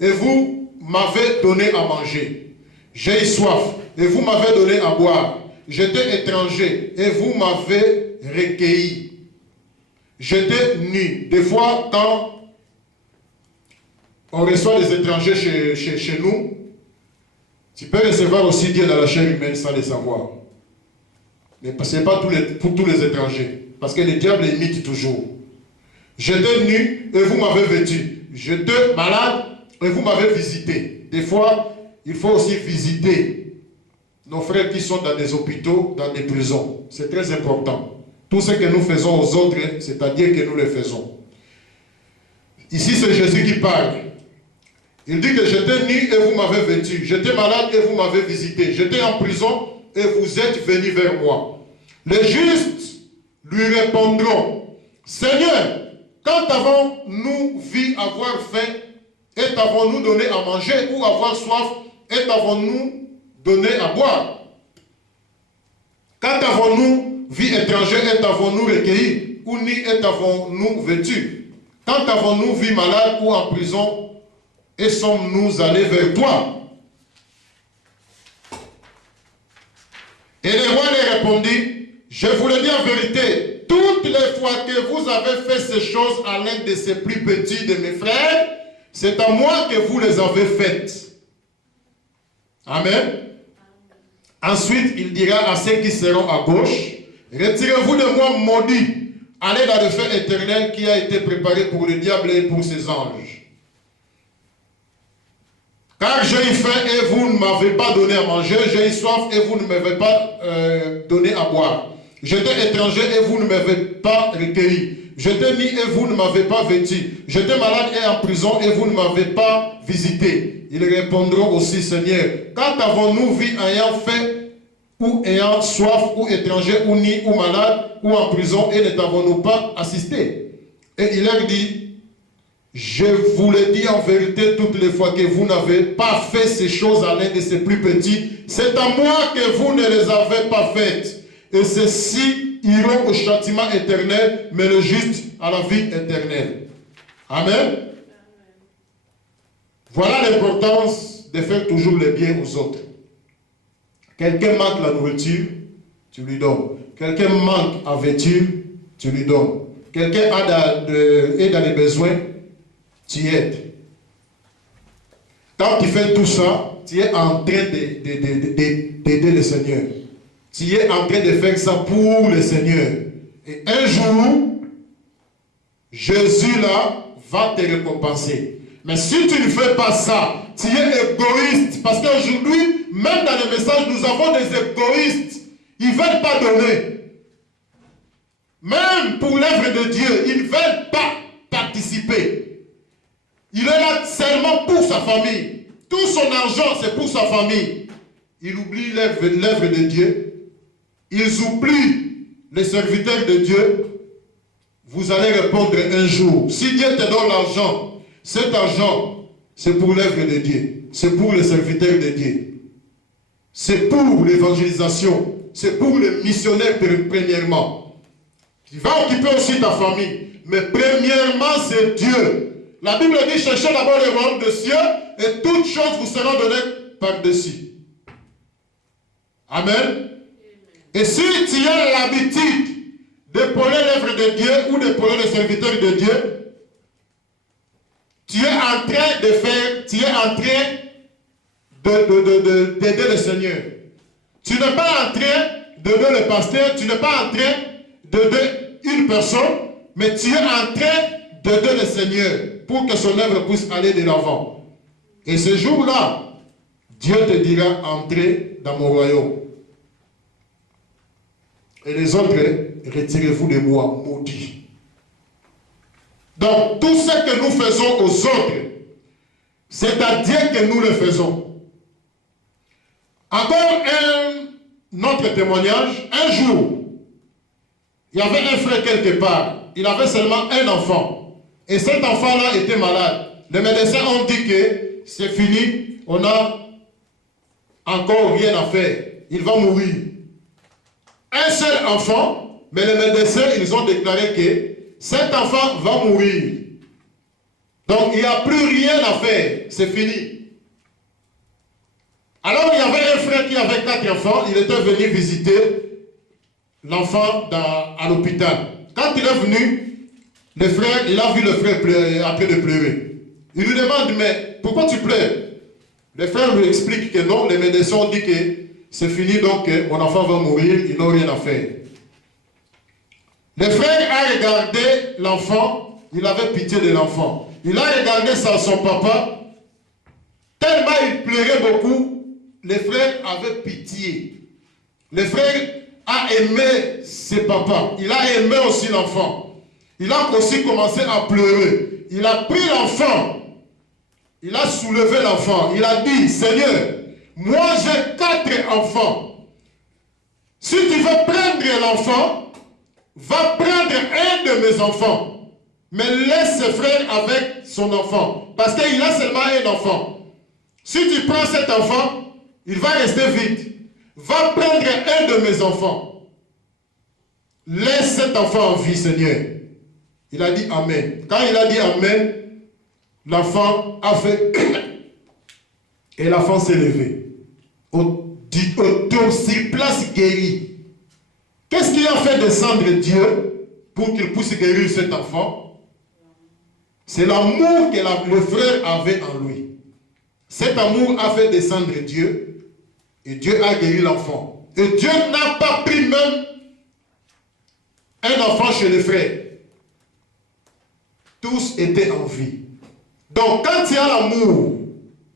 et vous m'avez donné à manger. J'ai eu soif, et vous m'avez donné à boire. J'étais étranger, et vous m'avez recueilli. J'étais nu. Des fois, quand on reçoit des étrangers chez nous, tu peux recevoir aussi Dieu dans la chair humaine sans le savoir. Mais ce n'est pas pour tous les étrangers. Parce que le diable imite toujours. J'étais nu et vous m'avez vêtu. J'étais malade et vous m'avez visité. Des fois, il faut aussi visiter nos frères qui sont dans des hôpitaux, dans des prisons. C'est très important. Tout ce que nous faisons aux autres, c'est-à-dire que nous le faisons. Ici, c'est Jésus qui parle. Il dit que j'étais nu et vous m'avez vêtu. J'étais malade et vous m'avez visité. J'étais en prison et vous êtes venus vers moi. Les justes lui répondront, Seigneur, quand avons-nous vu avoir faim et t'avons-nous donné à manger, ou avoir soif et t'avons-nous donné à boire? Quand avons-nous vu étranger et t'avons-nous recueilli, ou ni et t'avons-nous vêtu? Quand avons-nous vu malade ou en prison et sommes-nous allés vers toi? Et le roi lui répondit, je vous le dis en vérité, toutes les fois que vous avez fait ces choses à l'un de ces plus petits de mes frères, c'est à moi que vous les avez faites. Amen. Ensuite, il dira à ceux qui seront à gauche, retirez-vous de moi, maudits, allez dans le feu éternel qui a été préparé pour le diable et pour ses anges. Car j'ai eu faim et vous ne m'avez pas donné à manger, j'ai eu soif et vous ne m'avez pas donné à boire. J'étais étranger et vous ne m'avez pas recueilli. J'étais nu et vous ne m'avez pas vêtu. J'étais malade et en prison et vous ne m'avez pas visité. Ils répondront aussi, Seigneur, quand avons-nous vu ayant faim ou ayant soif ou étranger ou nu ou malade ou en prison et ne t'avons-nous pas assisté? Et il leur dit, je vous le dis en vérité, toutes les fois que vous n'avez pas fait ces choses à l'un de ces plus petits, c'est à moi que vous ne les avez pas faites. Et ceux-ci iront au châtiment éternel, mais le juste à la vie éternelle. Amen. Voilà l'importance de faire toujours le bien aux autres. Quelqu'un manque la nourriture, tu lui donnes. Quelqu'un manque à vêture, tu lui donnes. Quelqu'un est dans les besoins, tu aides. Quand tu fais tout ça, tu es en train d'aider le Seigneur. Tu es en train de faire ça pour le Seigneur. Et un jour, Jésus là va te récompenser. Mais si tu ne fais pas ça, tu es égoïste. Parce qu'aujourd'hui, même dans les messages, nous avons des égoïstes. Ils ne veulent pas donner. Même pour l'œuvre de Dieu, ils ne veulent pas participer. Il est là seulement pour sa famille. Tout son argent, c'est pour sa famille. Il oublie l'œuvre de Dieu. Ils oublient les serviteurs de Dieu. Vous allez répondre un jour. Si Dieu te donne l'argent, cet argent, c'est pour l'œuvre de Dieu. C'est pour les serviteurs de Dieu. C'est pour l'évangélisation. C'est pour les missionnaires premièrement. Tu vas occuper aussi ta famille. Mais premièrement, c'est Dieu. La Bible dit, cherchez d'abord le royaume des cieux et toutes choses vous seront données par-dessus. Amen. Et si tu as l'habitude d'épauler l'œuvre de Dieu ou d'épauler les serviteurs de Dieu, tu es en train de faire, tu es en train d'aider le Seigneur. Tu n'es pas en train d'aider le pasteur, tu n'es pas en train d'aider une personne, mais tu es en train d'aider le Seigneur pour que son œuvre puisse aller de l'avant. Et ce jour-là, Dieu te dira, entrez dans mon royaume. Et les autres, retirez-vous de moi, maudits. Donc, tout ce que nous faisons aux autres, c'est à Dieu que nous le faisons. Encore un autre témoignage. Un jour, il y avait un frère quelque part. Il avait seulement un enfant. Et cet enfant-là était malade. Les médecins ont dit que c'est fini. On n'a encore rien à faire. Il va mourir. Un seul enfant, mais les médecins, ils ont déclaré que cet enfant va mourir. Donc, il n'y a plus rien à faire. C'est fini. Alors, il y avait un frère qui avait 4 enfants. Il était venu visiter l'enfant à l'hôpital. Quand il est venu, le frère, il a vu le frère pleurer, en train de pleurer. Il lui demande, mais pourquoi tu pleures? Le frère lui explique que non, les médecins ont dit que c'est fini, donc mon enfant va mourir, il n'a rien à faire. Le frère a regardé l'enfant, il avait pitié de l'enfant. Il a regardé son papa, tellement il pleurait beaucoup, le frère avait pitié. Le frère a aimé ses papas, il a aimé aussi l'enfant. Il a aussi commencé à pleurer. Il a pris l'enfant, il a soulevé l'enfant, il a dit, Seigneur, moi j'ai 4 enfants. Si tu veux prendre l'enfant, va prendre un de mes enfants. Mais laisse ce frère avec son enfant. Parce qu'il a seulement un enfant. Si tu prends cet enfant, il va rester vide. Va prendre un de mes enfants. Laisse cet enfant en vie, Seigneur. Il a dit Amen. Quand il a dit Amen, l'enfant a fait et l'enfant s'est levé. Sur place guéri. Qu'est-ce qui a fait descendre Dieu pour qu'il puisse guérir cet enfant? C'est l'amour que le frère avait en lui. Cet amour a fait descendre Dieu et Dieu a guéri l'enfant. Et Dieu n'a pas pris même un enfant chez le frère. Tous étaient en vie. Donc quand tu as l'amour,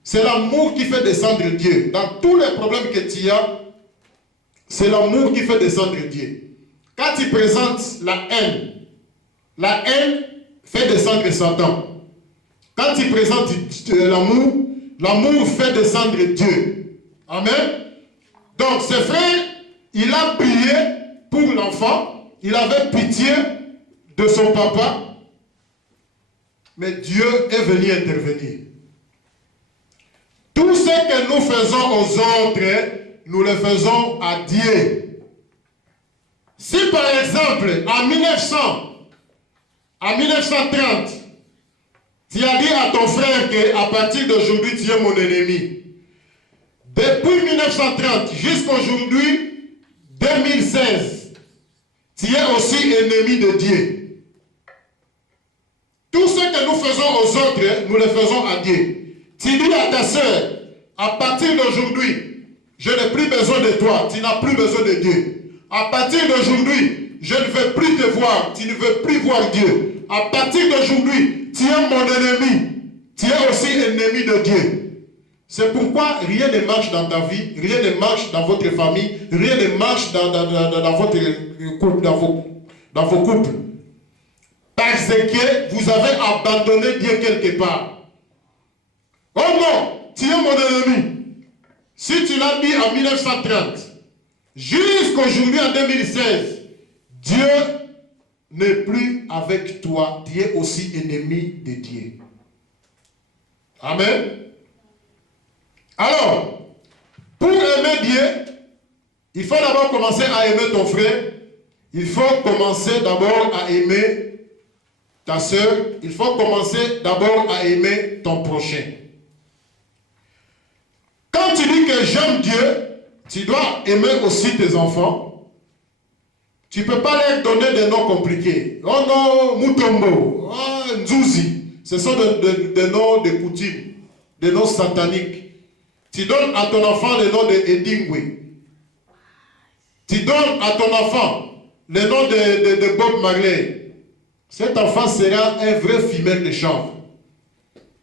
c'est l'amour qui fait descendre Dieu. Dans tous les problèmes que tu as, c'est l'amour qui fait descendre Dieu. Quand tu présentes la haine fait descendre Satan. Quand tu présentes l'amour, l'amour fait descendre Dieu. Amen. Donc ce frère, il a prié pour l'enfant. Il avait pitié de son papa. Mais Dieu est venu intervenir. Tout ce que nous faisons aux autres, nous le faisons à Dieu. Si par exemple, en 1930, tu as dit à ton frère qu'à partir d'aujourd'hui, tu es mon ennemi. Depuis 1930 jusqu'à aujourd'hui, 2016, tu es aussi ennemi de Dieu. Tout ce que nous faisons aux autres, nous le faisons à Dieu. Tu dis à ta soeur, à partir d'aujourd'hui, je n'ai plus besoin de toi, tu n'as plus besoin de Dieu. À partir d'aujourd'hui, je ne veux plus te voir, tu ne veux plus voir Dieu. À partir d'aujourd'hui, tu es mon ennemi, tu es aussi ennemi de Dieu. C'est pourquoi rien ne marche dans ta vie, rien ne marche dans votre famille, rien ne marche dans votre couple, dans vos couples. Parce que vous avez abandonné Dieu quelque part. Oh non, tu es mon ennemi. Si tu l'as dit en 1930, jusqu'aujourd'hui en 2016, Dieu n'est plus avec toi. Tu es aussi ennemi de Dieu. Amen. Alors, pour aimer Dieu, il faut d'abord commencer à aimer ton frère. Il faut commencer d'abord à aimer ta soeur. Il faut commencer d'abord à aimer ton prochain. Quand tu dis que j'aime Dieu, tu dois aimer aussi tes enfants. Tu ne peux pas leur donner des noms compliqués. Oh non, Mutombo, oh, Nzouzi. Ce sont des noms de coutumes, des noms sataniques. Tu donnes à ton enfant le nom de Edingwe. Tu donnes à ton enfant le nom de Bob Marley. Cet enfant sera un vrai femelle de chanvre.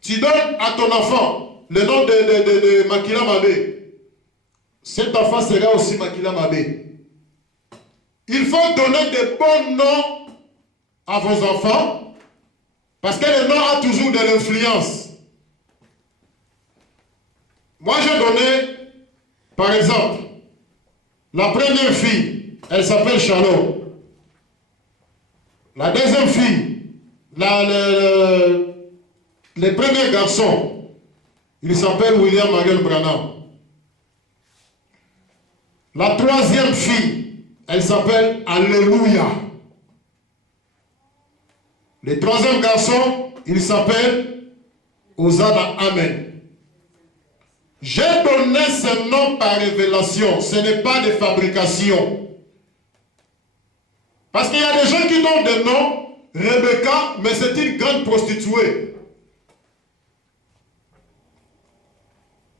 Tu donnes à ton enfant le nom de Makila Mabé. Cet enfant sera aussi Makila Mabé. Il faut donner de bons noms à vos enfants parce que le nom a toujours de l'influence. Moi, j'ai donné, par exemple, la première fille, elle s'appelle Shalom. La deuxième fille, le premier garçon, il s'appelle William Marion Branham. La troisième fille, elle s'appelle Alléluia. Le troisième garçon, il s'appelle Hosanna Amen. J'ai donné ce nom par révélation, ce n'est pas de fabrication. Parce qu'il y a des gens qui donnent des noms, Rebecca, mais c'est une grande prostituée.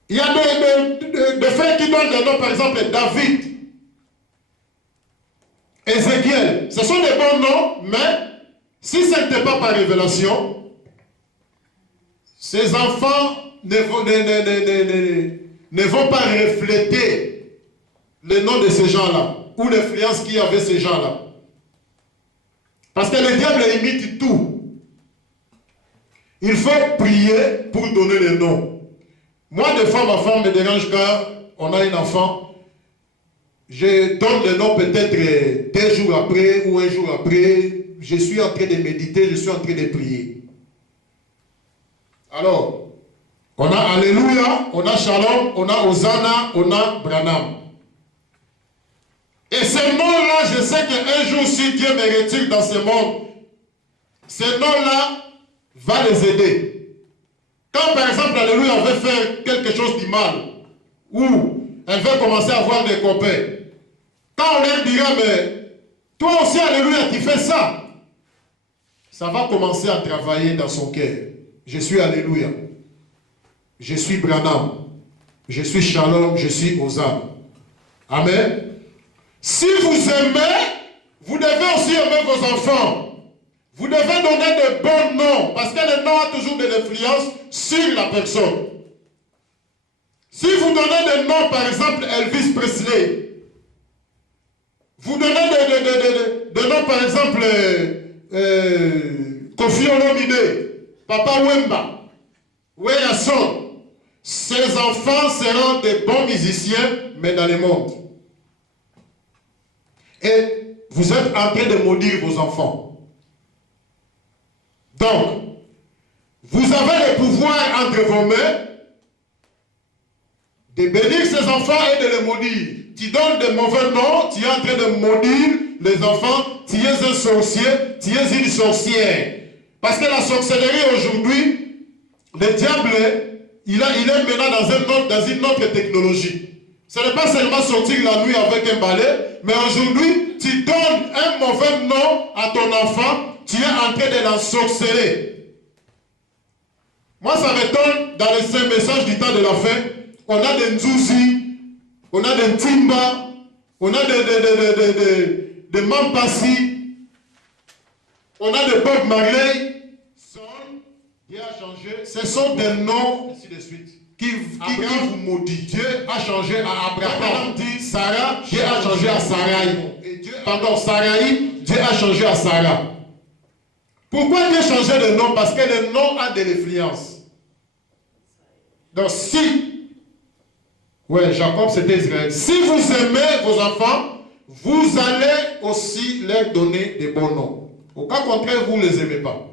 Il y a des frères qui donnent des noms, par exemple David, Ézéchiel. Ce sont des bons noms, mais si ce n'était pas par révélation, ces enfants ne vont pas refléter le nom de ces gens-là, ou l'influence qu'il y avait ces gens-là. Parce que le diable imite tout. Il faut prier pour donner le nom. Moi, des fois, ma femme me dérange quand on a un enfant. Je donne le nom peut-être 2 jours après ou 1 jour après. Je suis en train de méditer, je suis en train de prier. Alors, on a Alléluia, on a Shalom, on a Hosanna, on a Branham. Et ces noms-là, je sais qu'un jour, si Dieu me retire dans ce monde, ces noms-là vont les aider. Quand par exemple, Alléluia veut faire quelque chose de mal, ou elle veut commencer à avoir des copains, quand on leur dira, mais toi aussi, Alléluia, tu fais ça, ça va commencer à travailler dans son cœur. Je suis Alléluia. Je suis Branham. Je suis Shalom. Je suis Hosanna. Amen. Si vous aimez, vous devez aussi aimer vos enfants. Vous devez donner de bons noms, parce que le nom a toujours de l'influence sur la personne. Si vous donnez des noms, par exemple, Elvis Presley, vous donnez des noms, par exemple, Kofi Olomide, Papa Wemba, Weyason, ces enfants seront des bons musiciens, mais dans le monde. Et vous êtes en train de maudire vos enfants. Donc, vous avez le pouvoir entre vos mains de bénir ces enfants et de les maudire. Tu donnes de mauvais noms, tu es en train de maudire les enfants, tu es un sorcier, tu es une sorcière. Parce que la sorcellerie aujourd'hui, le diable, il est maintenant dans une autre technologie. Ce n'est pas seulement sortir la nuit avec un balai, mais aujourd'hui, tu donnes un mauvais nom à ton enfant, tu es en train de l'ensorceler. Moi, ça m'étonne dans les 5 messages du temps de la fin, on a des Nzouzi, on a des Timba, on a des Mampassi, on a des Bob Marley. Dieu a changé. Ce sont des noms, ainsi de suite, qui vous maudit. Dieu a changé à Abraham. Dit Sarah, Dieu a changé à Sarai. Pardon, Sarai, Dieu a changé à Sarah. Pourquoi Dieu changeait de nom? Parce que le nom a de l'influence. Donc si, ouais, Jacob c'était Israël. Si vous aimez vos enfants, vous allez aussi leur donner des bons noms. Au cas contraire, vous ne les aimez pas.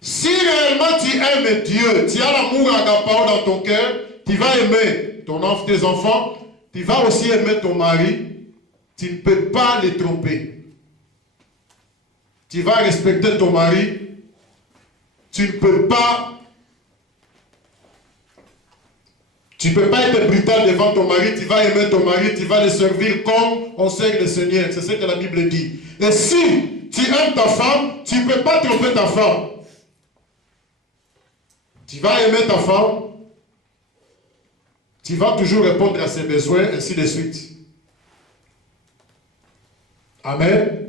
Si réellement tu aimes Dieu, tu as l'amour agapao dans ton cœur, tu vas aimer tes enfants, tu vas aussi aimer ton mari, tu ne peux pas les tromper. Tu vas respecter ton mari, tu ne peux pas être brutal devant ton mari, tu vas aimer ton mari, tu vas le servir comme on sert le Seigneur. C'est ce que la Bible dit. Et si tu aimes ta femme, tu ne peux pas tromper ta femme. Tu vas aimer ta femme, tu vas toujours répondre à ses besoins, ainsi de suite. Amen.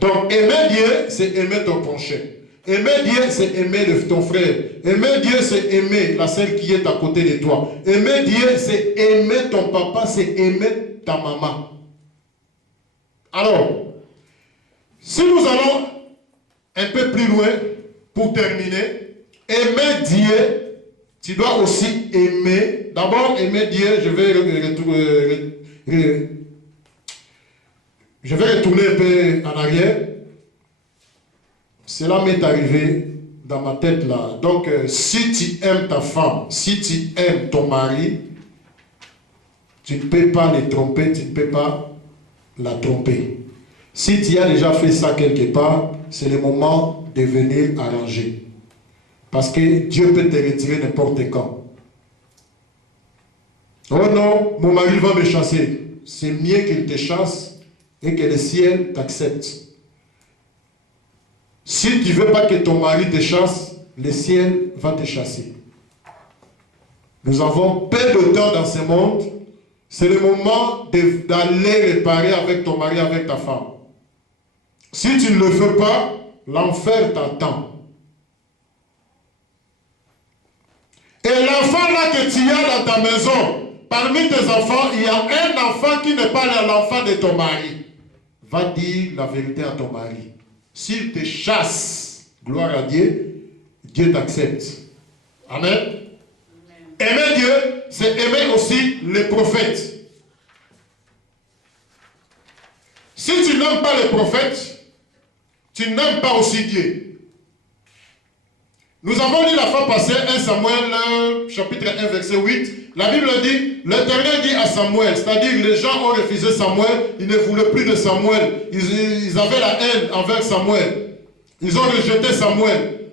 Donc, aimer Dieu, c'est aimer ton prochain. Aimer Dieu, c'est aimer ton frère. Aimer Dieu, c'est aimer la sœur qui est à côté de toi. Aimer Dieu, c'est aimer ton papa, c'est aimer ta maman. Alors, si nous allons un peu plus loin, pour terminer, aimer Dieu, tu dois aussi aimer. D'abord, aimer Dieu, je vais retourner un peu en arrière. Cela m'est arrivé dans ma tête là. Donc, si tu aimes ta femme, si tu aimes ton mari, tu ne peux pas les tromper, tu ne peux pas la tromper. Si tu as déjà fait ça quelque part, c'est le moment de venir arranger. Parce que Dieu peut te retirer n'importe quand. Oh non, mon mari va me chasser. C'est mieux qu'il te chasse et que le ciel t'accepte. Si tu ne veux pas que ton mari te chasse, le ciel va te chasser. Nous avons peu de temps dans ce monde. C'est le moment d'aller réparer avec ton mari, avec ta femme. Si tu ne le fais pas, l'enfer t'attend. Et l'enfant là que tu as dans ta maison, parmi tes enfants, il y a un enfant qui n'est pas l'enfant de ton mari. Va dire la vérité à ton mari. S'il te chasse, gloire à Dieu, Dieu t'accepte. Amen. Amen. Aimer Dieu, c'est aimer aussi les prophètes. Si tu n'aimes pas les prophètes, tu n'aimes pas aussi Dieu. Nous avons lu la fois passée 1 Samuel chapitre 1 verset 8. La Bible dit, l'Éternel dit à Samuel, c'est-à-dire les gens ont refusé Samuel, ils ne voulaient plus de Samuel, ils avaient la haine envers Samuel, ils ont rejeté Samuel.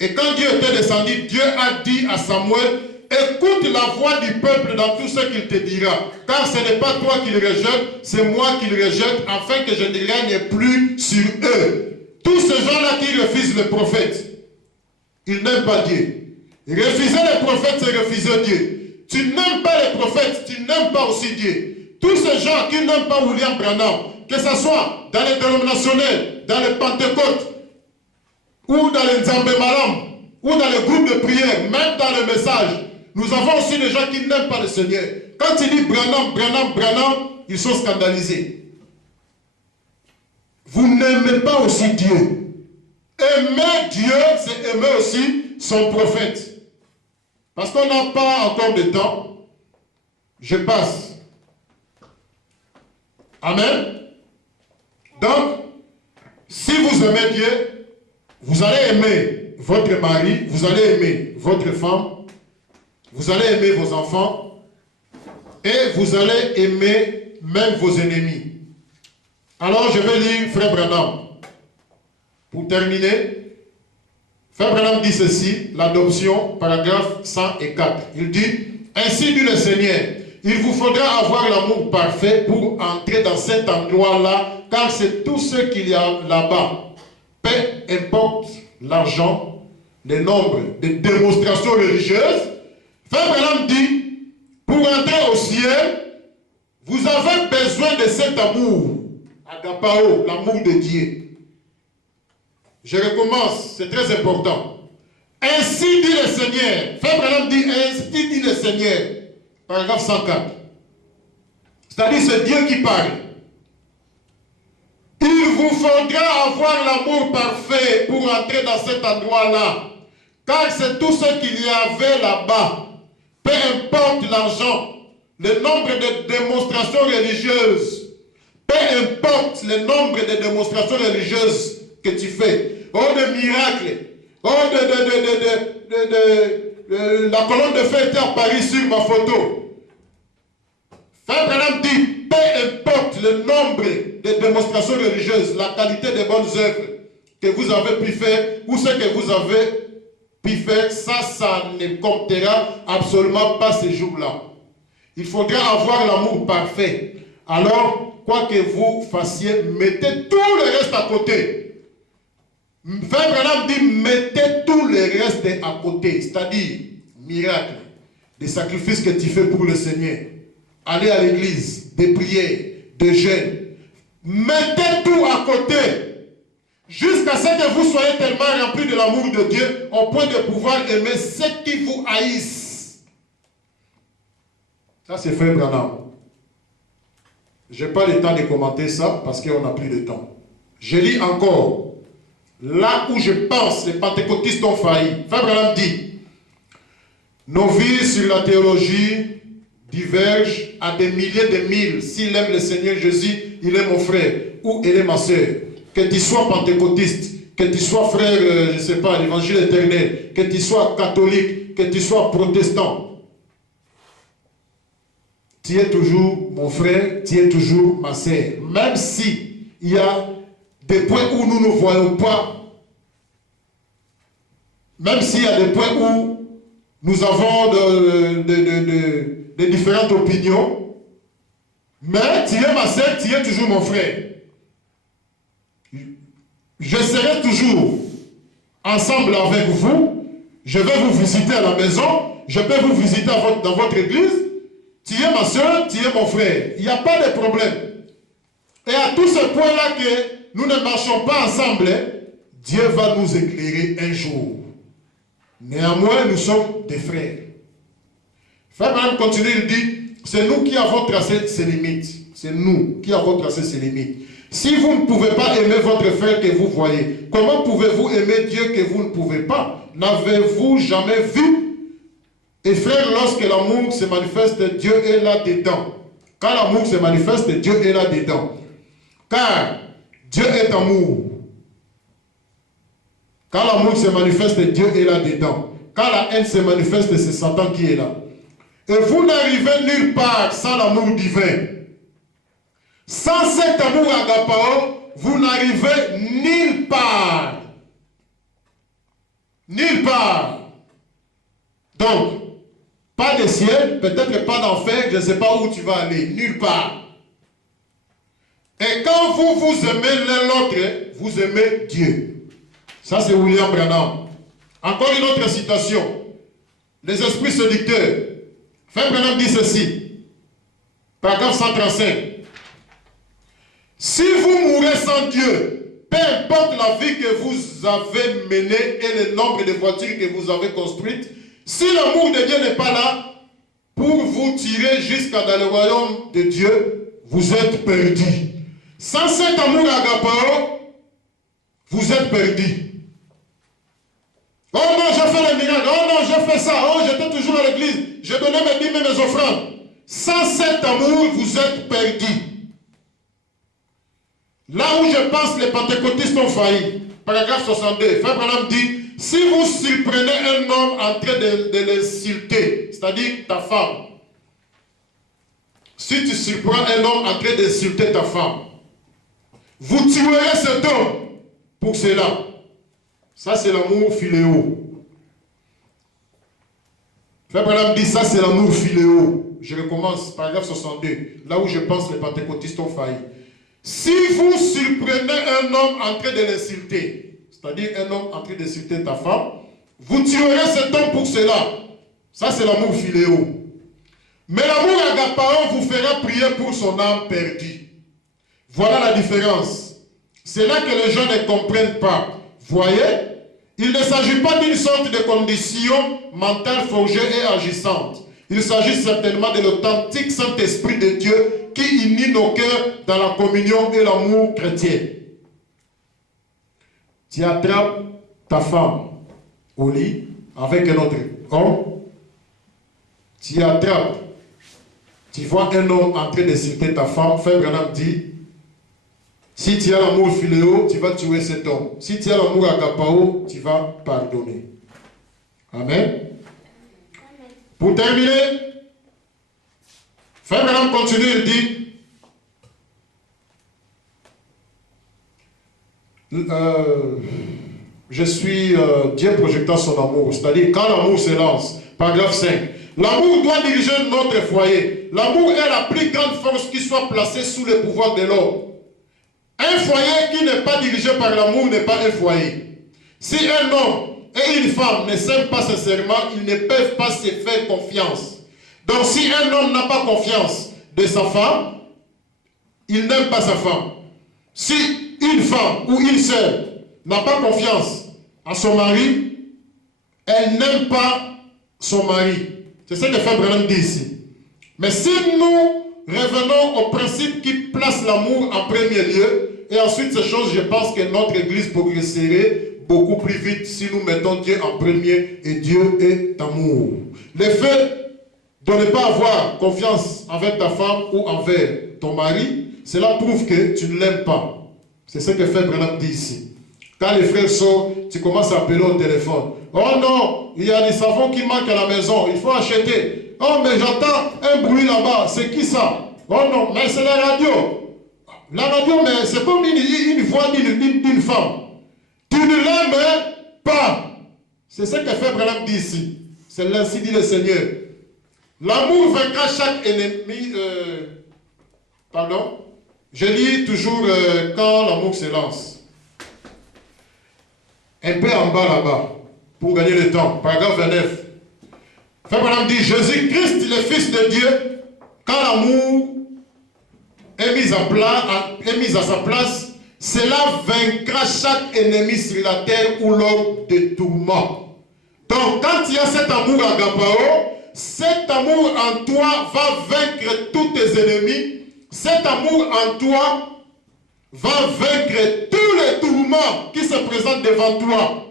Et quand Dieu était descendu, Dieu a dit à Samuel, écoute la voix du peuple dans tout ce qu'il te dira, car ce n'est pas toi qui le rejette, c'est moi qui le rejette, afin que je ne règne plus sur eux. Tous ces gens-là qui refusent le prophète, ils n'aiment pas Dieu. Refuser les prophètes, c'est refuser Dieu. Tu n'aimes pas les prophètes, tu n'aimes pas aussi Dieu. Tous ces gens qui n'aiment pas William Branham, que ce soit dans les dénominationnels, dans les Pentecôtes, ou dans les Nzambe Malam, ou dans les groupes de prière, même dans les messages, nous avons aussi des gens qui n'aiment pas le Seigneur. Quand tu dis Branham, Branham, Branham, ils sont scandalisés. Vous n'aimez pas aussi Dieu. Aimer Dieu, c'est aimer aussi son prophète. Parce qu'on n'a pas encore de temps. Je passe. Amen. Donc, si vous aimez Dieu, vous allez aimer votre mari, vous allez aimer votre femme, vous allez aimer vos enfants, et vous allez aimer même vos ennemis. Alors, je vais lire Frère Branham. Pour terminer, Frère Branham dit ceci, l'adoption, paragraphe 104. Il dit, ainsi dit le Seigneur, il vous faudra avoir l'amour parfait pour entrer dans cet endroit-là, car c'est tout ce qu'il y a là-bas. Peu importe l'argent, le nombre de démonstrations religieuses, Frère Branham dit, pour entrer au ciel, vous avez besoin de cet amour, agapao, l'amour de Dieu. Je recommence, c'est très important. Ainsi dit le Seigneur. Frère Branham dit, ainsi dit le Seigneur. Paragraphe 104. C'est-à-dire, c'est Dieu qui parle. Il vous faudra avoir l'amour parfait pour entrer dans cet endroit-là. Car c'est tout ce qu'il y avait là-bas. Peu importe l'argent, le nombre de démonstrations religieuses. Peu importe le nombre de démonstrations religieuses que tu fais. Oh, de miracles. Oh, la colonne de feu était à Paris sur ma photo. Frère Branham dit, peu importe le nombre de démonstrations religieuses, la qualité des bonnes œuvres que vous avez pu faire, ou ce que vous avez pu faire, ça ne comptera absolument pas ce jour-là. Il faudra avoir l'amour parfait. Alors, quoi que vous fassiez, mettez tout le reste à côté. Frère Branham dit, mettez tout le reste à côté. C'est-à-dire, miracle, des sacrifices que tu fais pour le Seigneur. Aller à l'église, des prières, des jeûnes. Mettez tout à côté. Jusqu'à ce que vous soyez tellement remplis de l'amour de Dieu, au point de pouvoir aimer ceux qui vous haïssent. Ça, c'est Frère Branham. Je n'ai pas le temps de commenter ça parce qu'on n'a plus de temps. Je lis encore. Là où je pense, les pentecôtistes ont failli. Frère Branham dit, nos vies sur la théologie divergent à des milliers de milles. S'il aime le Seigneur Jésus, il est mon frère ou il est ma soeur. Que tu sois pentecôtiste, que tu sois frère, je ne sais pas, l'évangile éternel, que tu sois catholique, que tu sois protestant. Tu es toujours mon frère, tu es toujours ma soeur. Même si il y a des points où nous ne voyons pas, même s'il y a des points où nous avons de différentes opinions, mais tu es ma soeur, tu es toujours mon frère. Je serai toujours ensemble avec vous, je vais vous visiter à la maison, je peux vous visiter dans votre église, tu es ma soeur, tu es mon frère. Il n'y a pas de problème. Et à tous ces points-là que nous ne marchons pas ensemble, Dieu va nous éclairer un jour. Néanmoins, nous sommes des frères. Frère Branham continue, il dit, c'est nous qui avons tracé ces limites. C'est nous qui avons tracé ces limites. Si vous ne pouvez pas aimer votre frère que vous voyez, comment pouvez-vous aimer Dieu que vous ne pouvez pas? N'avez-vous jamais vu? Et frère, lorsque l'amour se manifeste, Dieu est là-dedans. Quand l'amour se manifeste, Dieu est là-dedans. Car Dieu est amour. Quand l'amour se manifeste, Dieu est là-dedans. Quand la haine se manifeste, c'est Satan qui est là. Et vous n'arrivez nulle part sans l'amour divin. Sans cet amour agapao, vous n'arrivez nulle part. Nulle part. Donc, pas de ciel, peut-être pas d'enfer, je ne sais pas où tu vas aller. Nulle part. Et quand vous vous aimez l'un l'autre, vous aimez Dieu. Ça, c'est William Branham. Encore une autre citation. Les esprits séducteurs. Frère Branham dit ceci. Paragraphe 135. Si vous mourrez sans Dieu, peu importe la vie que vous avez menée et le nombre de voitures que vous avez construites, si l'amour de Dieu n'est pas là, pour vous tirer jusqu'à dans le royaume de Dieu, vous êtes perdus. Sans cet amour agapao, vous êtes perdus. Oh non, j'ai fait le miracle. Oh non, j'ai fait ça. Oh, j'étais toujours à l'église. Je donnais mes dîmes et mes offrandes. Sans cet amour, vous êtes perdus. Là où je pense les pentecôtistes ont failli. Paragraphe 62. Frère Branham dit, si vous surprenez un homme en train de l'insulter, c'est-à-dire ta femme, si tu surprends un homme en train d'insulter ta femme, vous tuerez cet homme pour cela. Ça, c'est l'amour philéo. Frère Branham dit, ça, c'est l'amour philéo. Je recommence, paragraphe 62. Là où je pense les pentecôtistes ont failli. Si vous surprenez un homme en train de l'insulter, c'est-à-dire un homme en train d'insulter ta femme, Vous tuerez cet homme pour cela. Ça, c'est l'amour philéo. Mais l'amour agapao vous fera prier pour son âme perdue. Voilà la différence. C'est là que les gens ne comprennent pas. Voyez, il ne s'agit pas d'une sorte de condition mentale forgée et agissante. Il s'agit certainement de l'authentique Saint-Esprit de Dieu qui unit nos cœurs dans la communion et l'amour chrétien. Tu attrapes ta femme au lit avec un autre homme. Tu attrapes. Tu vois un homme en train d'insulter ta femme. Frère Branham dit, si tu as l'amour philéo, tu vas tuer cet homme. Si tu as l'amour agapao, tu vas pardonner. Amen. Pour terminer, Frère Branham continue, il dit, je suis Dieu projectant son amour, c'est-à-dire quand l'amour s'élance, paragraphe 5, l'amour doit diriger notre foyer. L'amour est la plus grande force qui soit placée sous le pouvoir de l'homme. Un foyer qui n'est pas dirigé par l'amour n'est pas un foyer. Si un homme et une femme ne s'aiment pas sincèrement, ils ne peuvent pas se faire confiance. Donc si un homme n'a pas confiance de sa femme, il n'aime pas sa femme. Si une femme ou une sœur n'a pas confiance à son mari, elle n'aime pas son mari. C'est ce que Frère Branham dit ici. Mais si nous revenons au principe qui place l'amour en premier lieu, et ensuite ces choses, je pense que notre Église progresserait beaucoup plus vite si nous mettons Dieu en premier, et Dieu est amour. Le fait de ne pas avoir confiance envers ta femme ou envers ton mari, cela prouve que tu ne l'aimes pas. C'est ce que Frère Branham dit ici. Quand les frères sortent, tu commences à appeler au téléphone. Oh non, il y a des savons qui manquent à la maison, il faut acheter. Oh mais j'entends un bruit là-bas, c'est qui ça? Oh non, mais c'est la radio. La radio, mais c'est comme une voix d'une femme. Tu ne l'aimes pas. C'est ce que Frère Branham dit ici. C'est l'ainsi dit le Seigneur. L'amour vaincra chaque ennemi. Pardon. Je lis toujours quand l'amour se lance. Un peu en bas là-bas, pour gagner le temps. Paragraphe 29. Frère Branham dit, Jésus-Christ, le Fils de Dieu, quand l'amour est mis à sa place, cela vaincra chaque ennemi sur la terre ou l'homme de tourment. Donc, quand il y a cet amour agapao, cet amour en toi va vaincre tous tes ennemis. Cet amour en toi va vaincre tous les tourments qui se présentent devant toi.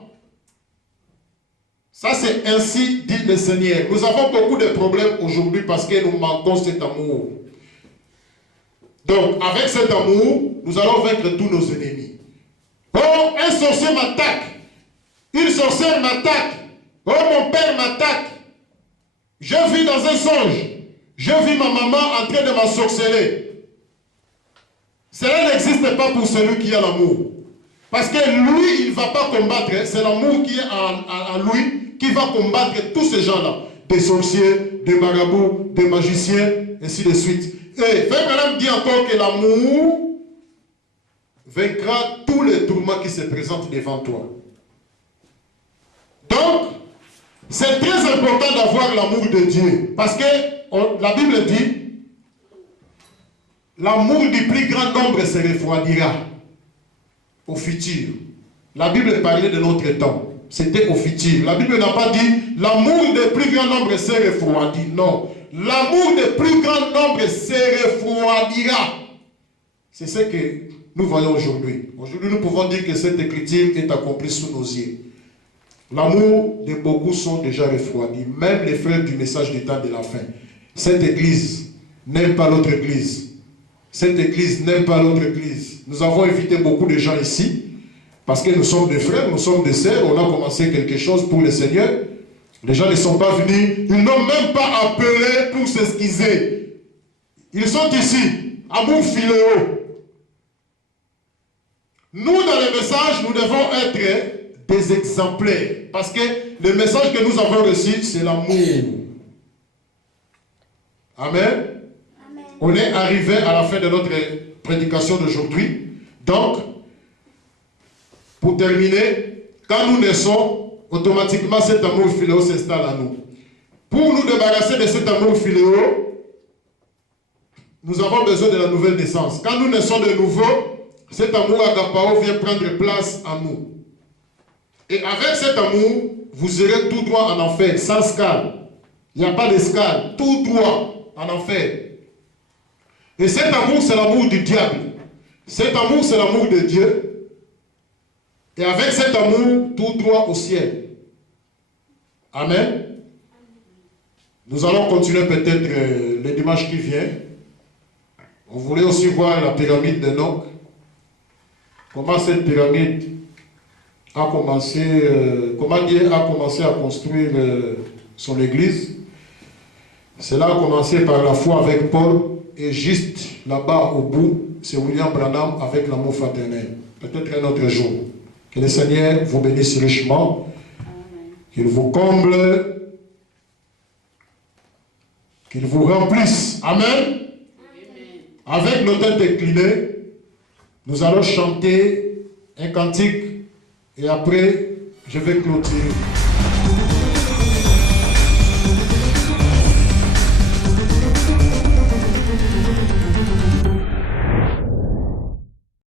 Ça, c'est ainsi dit le Seigneur. Nous avons beaucoup de problèmes aujourd'hui parce que nous manquons cet amour. Donc, avec cet amour, nous allons vaincre tous nos ennemis. Oh, un sorcier m'attaque. Une sorcière m'attaque. Oh, mon père m'attaque. Je vis dans un songe. Je vis ma maman en train de m'ensorceler. Cela n'existe pas pour celui qui a l'amour. Parce que lui, il ne va pas combattre. C'est l'amour qui est en lui qui va combattre tous ces gens-là. Des sorciers, des marabouts, des magiciens, ainsi de suite. Et Frère Branham dit encore que l'amour vaincra tous les tourments qui se présentent devant toi. Donc, c'est très important d'avoir l'amour de Dieu. Parce que la Bible dit, l'amour du plus grand nombre se refroidira au futur. La Bible parlait de notre temps. C'était au futur. La Bible n'a pas dit l'amour du plus grand nombre se refroidit. Non. L'amour du plus grand nombre se refroidira. C'est ce que nous voyons aujourd'hui. Aujourd'hui, nous pouvons dire que cette écriture est accomplie sous nos yeux. L'amour de beaucoup sont déjà refroidis. Même les frères du message du temps de la fin. Cette église n'aime pas l'autre église. Cette église n'aime pas l'autre église. Nous avons invité beaucoup de gens ici, parce que nous sommes des frères, nous sommes des sœurs, on a commencé quelque chose pour le Seigneur. Les gens ne sont pas venus, ils n'ont même pas appelé pour s'excuser. Ils sont ici, amour philéo. Nous, dans le message, nous devons être des exemplaires, parce que le message que nous avons reçu, c'est l'amour. Amen. On est arrivé à la fin de notre prédication d'aujourd'hui. Donc, pour terminer, quand nous naissons, automatiquement cet amour philéo s'installe en nous. Pour nous débarrasser de cet amour philéo, nous avons besoin de la nouvelle naissance. Quand nous naissons de nouveau, cet amour agapao vient prendre place en nous. Et avec cet amour, vous irez tout droit en enfer, sans escale. Il n'y a pas d'escale, tout droit en enfer. Et cet amour, c'est l'amour du diable. Cet amour, c'est l'amour de Dieu. Et avec cet amour, tout droit au ciel. Amen. Nous allons continuer peut-être le dimanche qui vient. On voulait aussi voir la pyramide de Noc. Comment cette pyramide a commencé, comment Dieu a commencé à construire son église. Cela a commencé par la foi avec Paul. Et juste là-bas au bout, c'est William Branham avec l'amour fraternel. Peut-être un autre jour. Que le Seigneur vous bénisse richement. Qu'il vous comble. Qu'il vous remplisse. Amen. Avec nos têtes inclinées, nous allons chanter un cantique et après, je vais clôturer.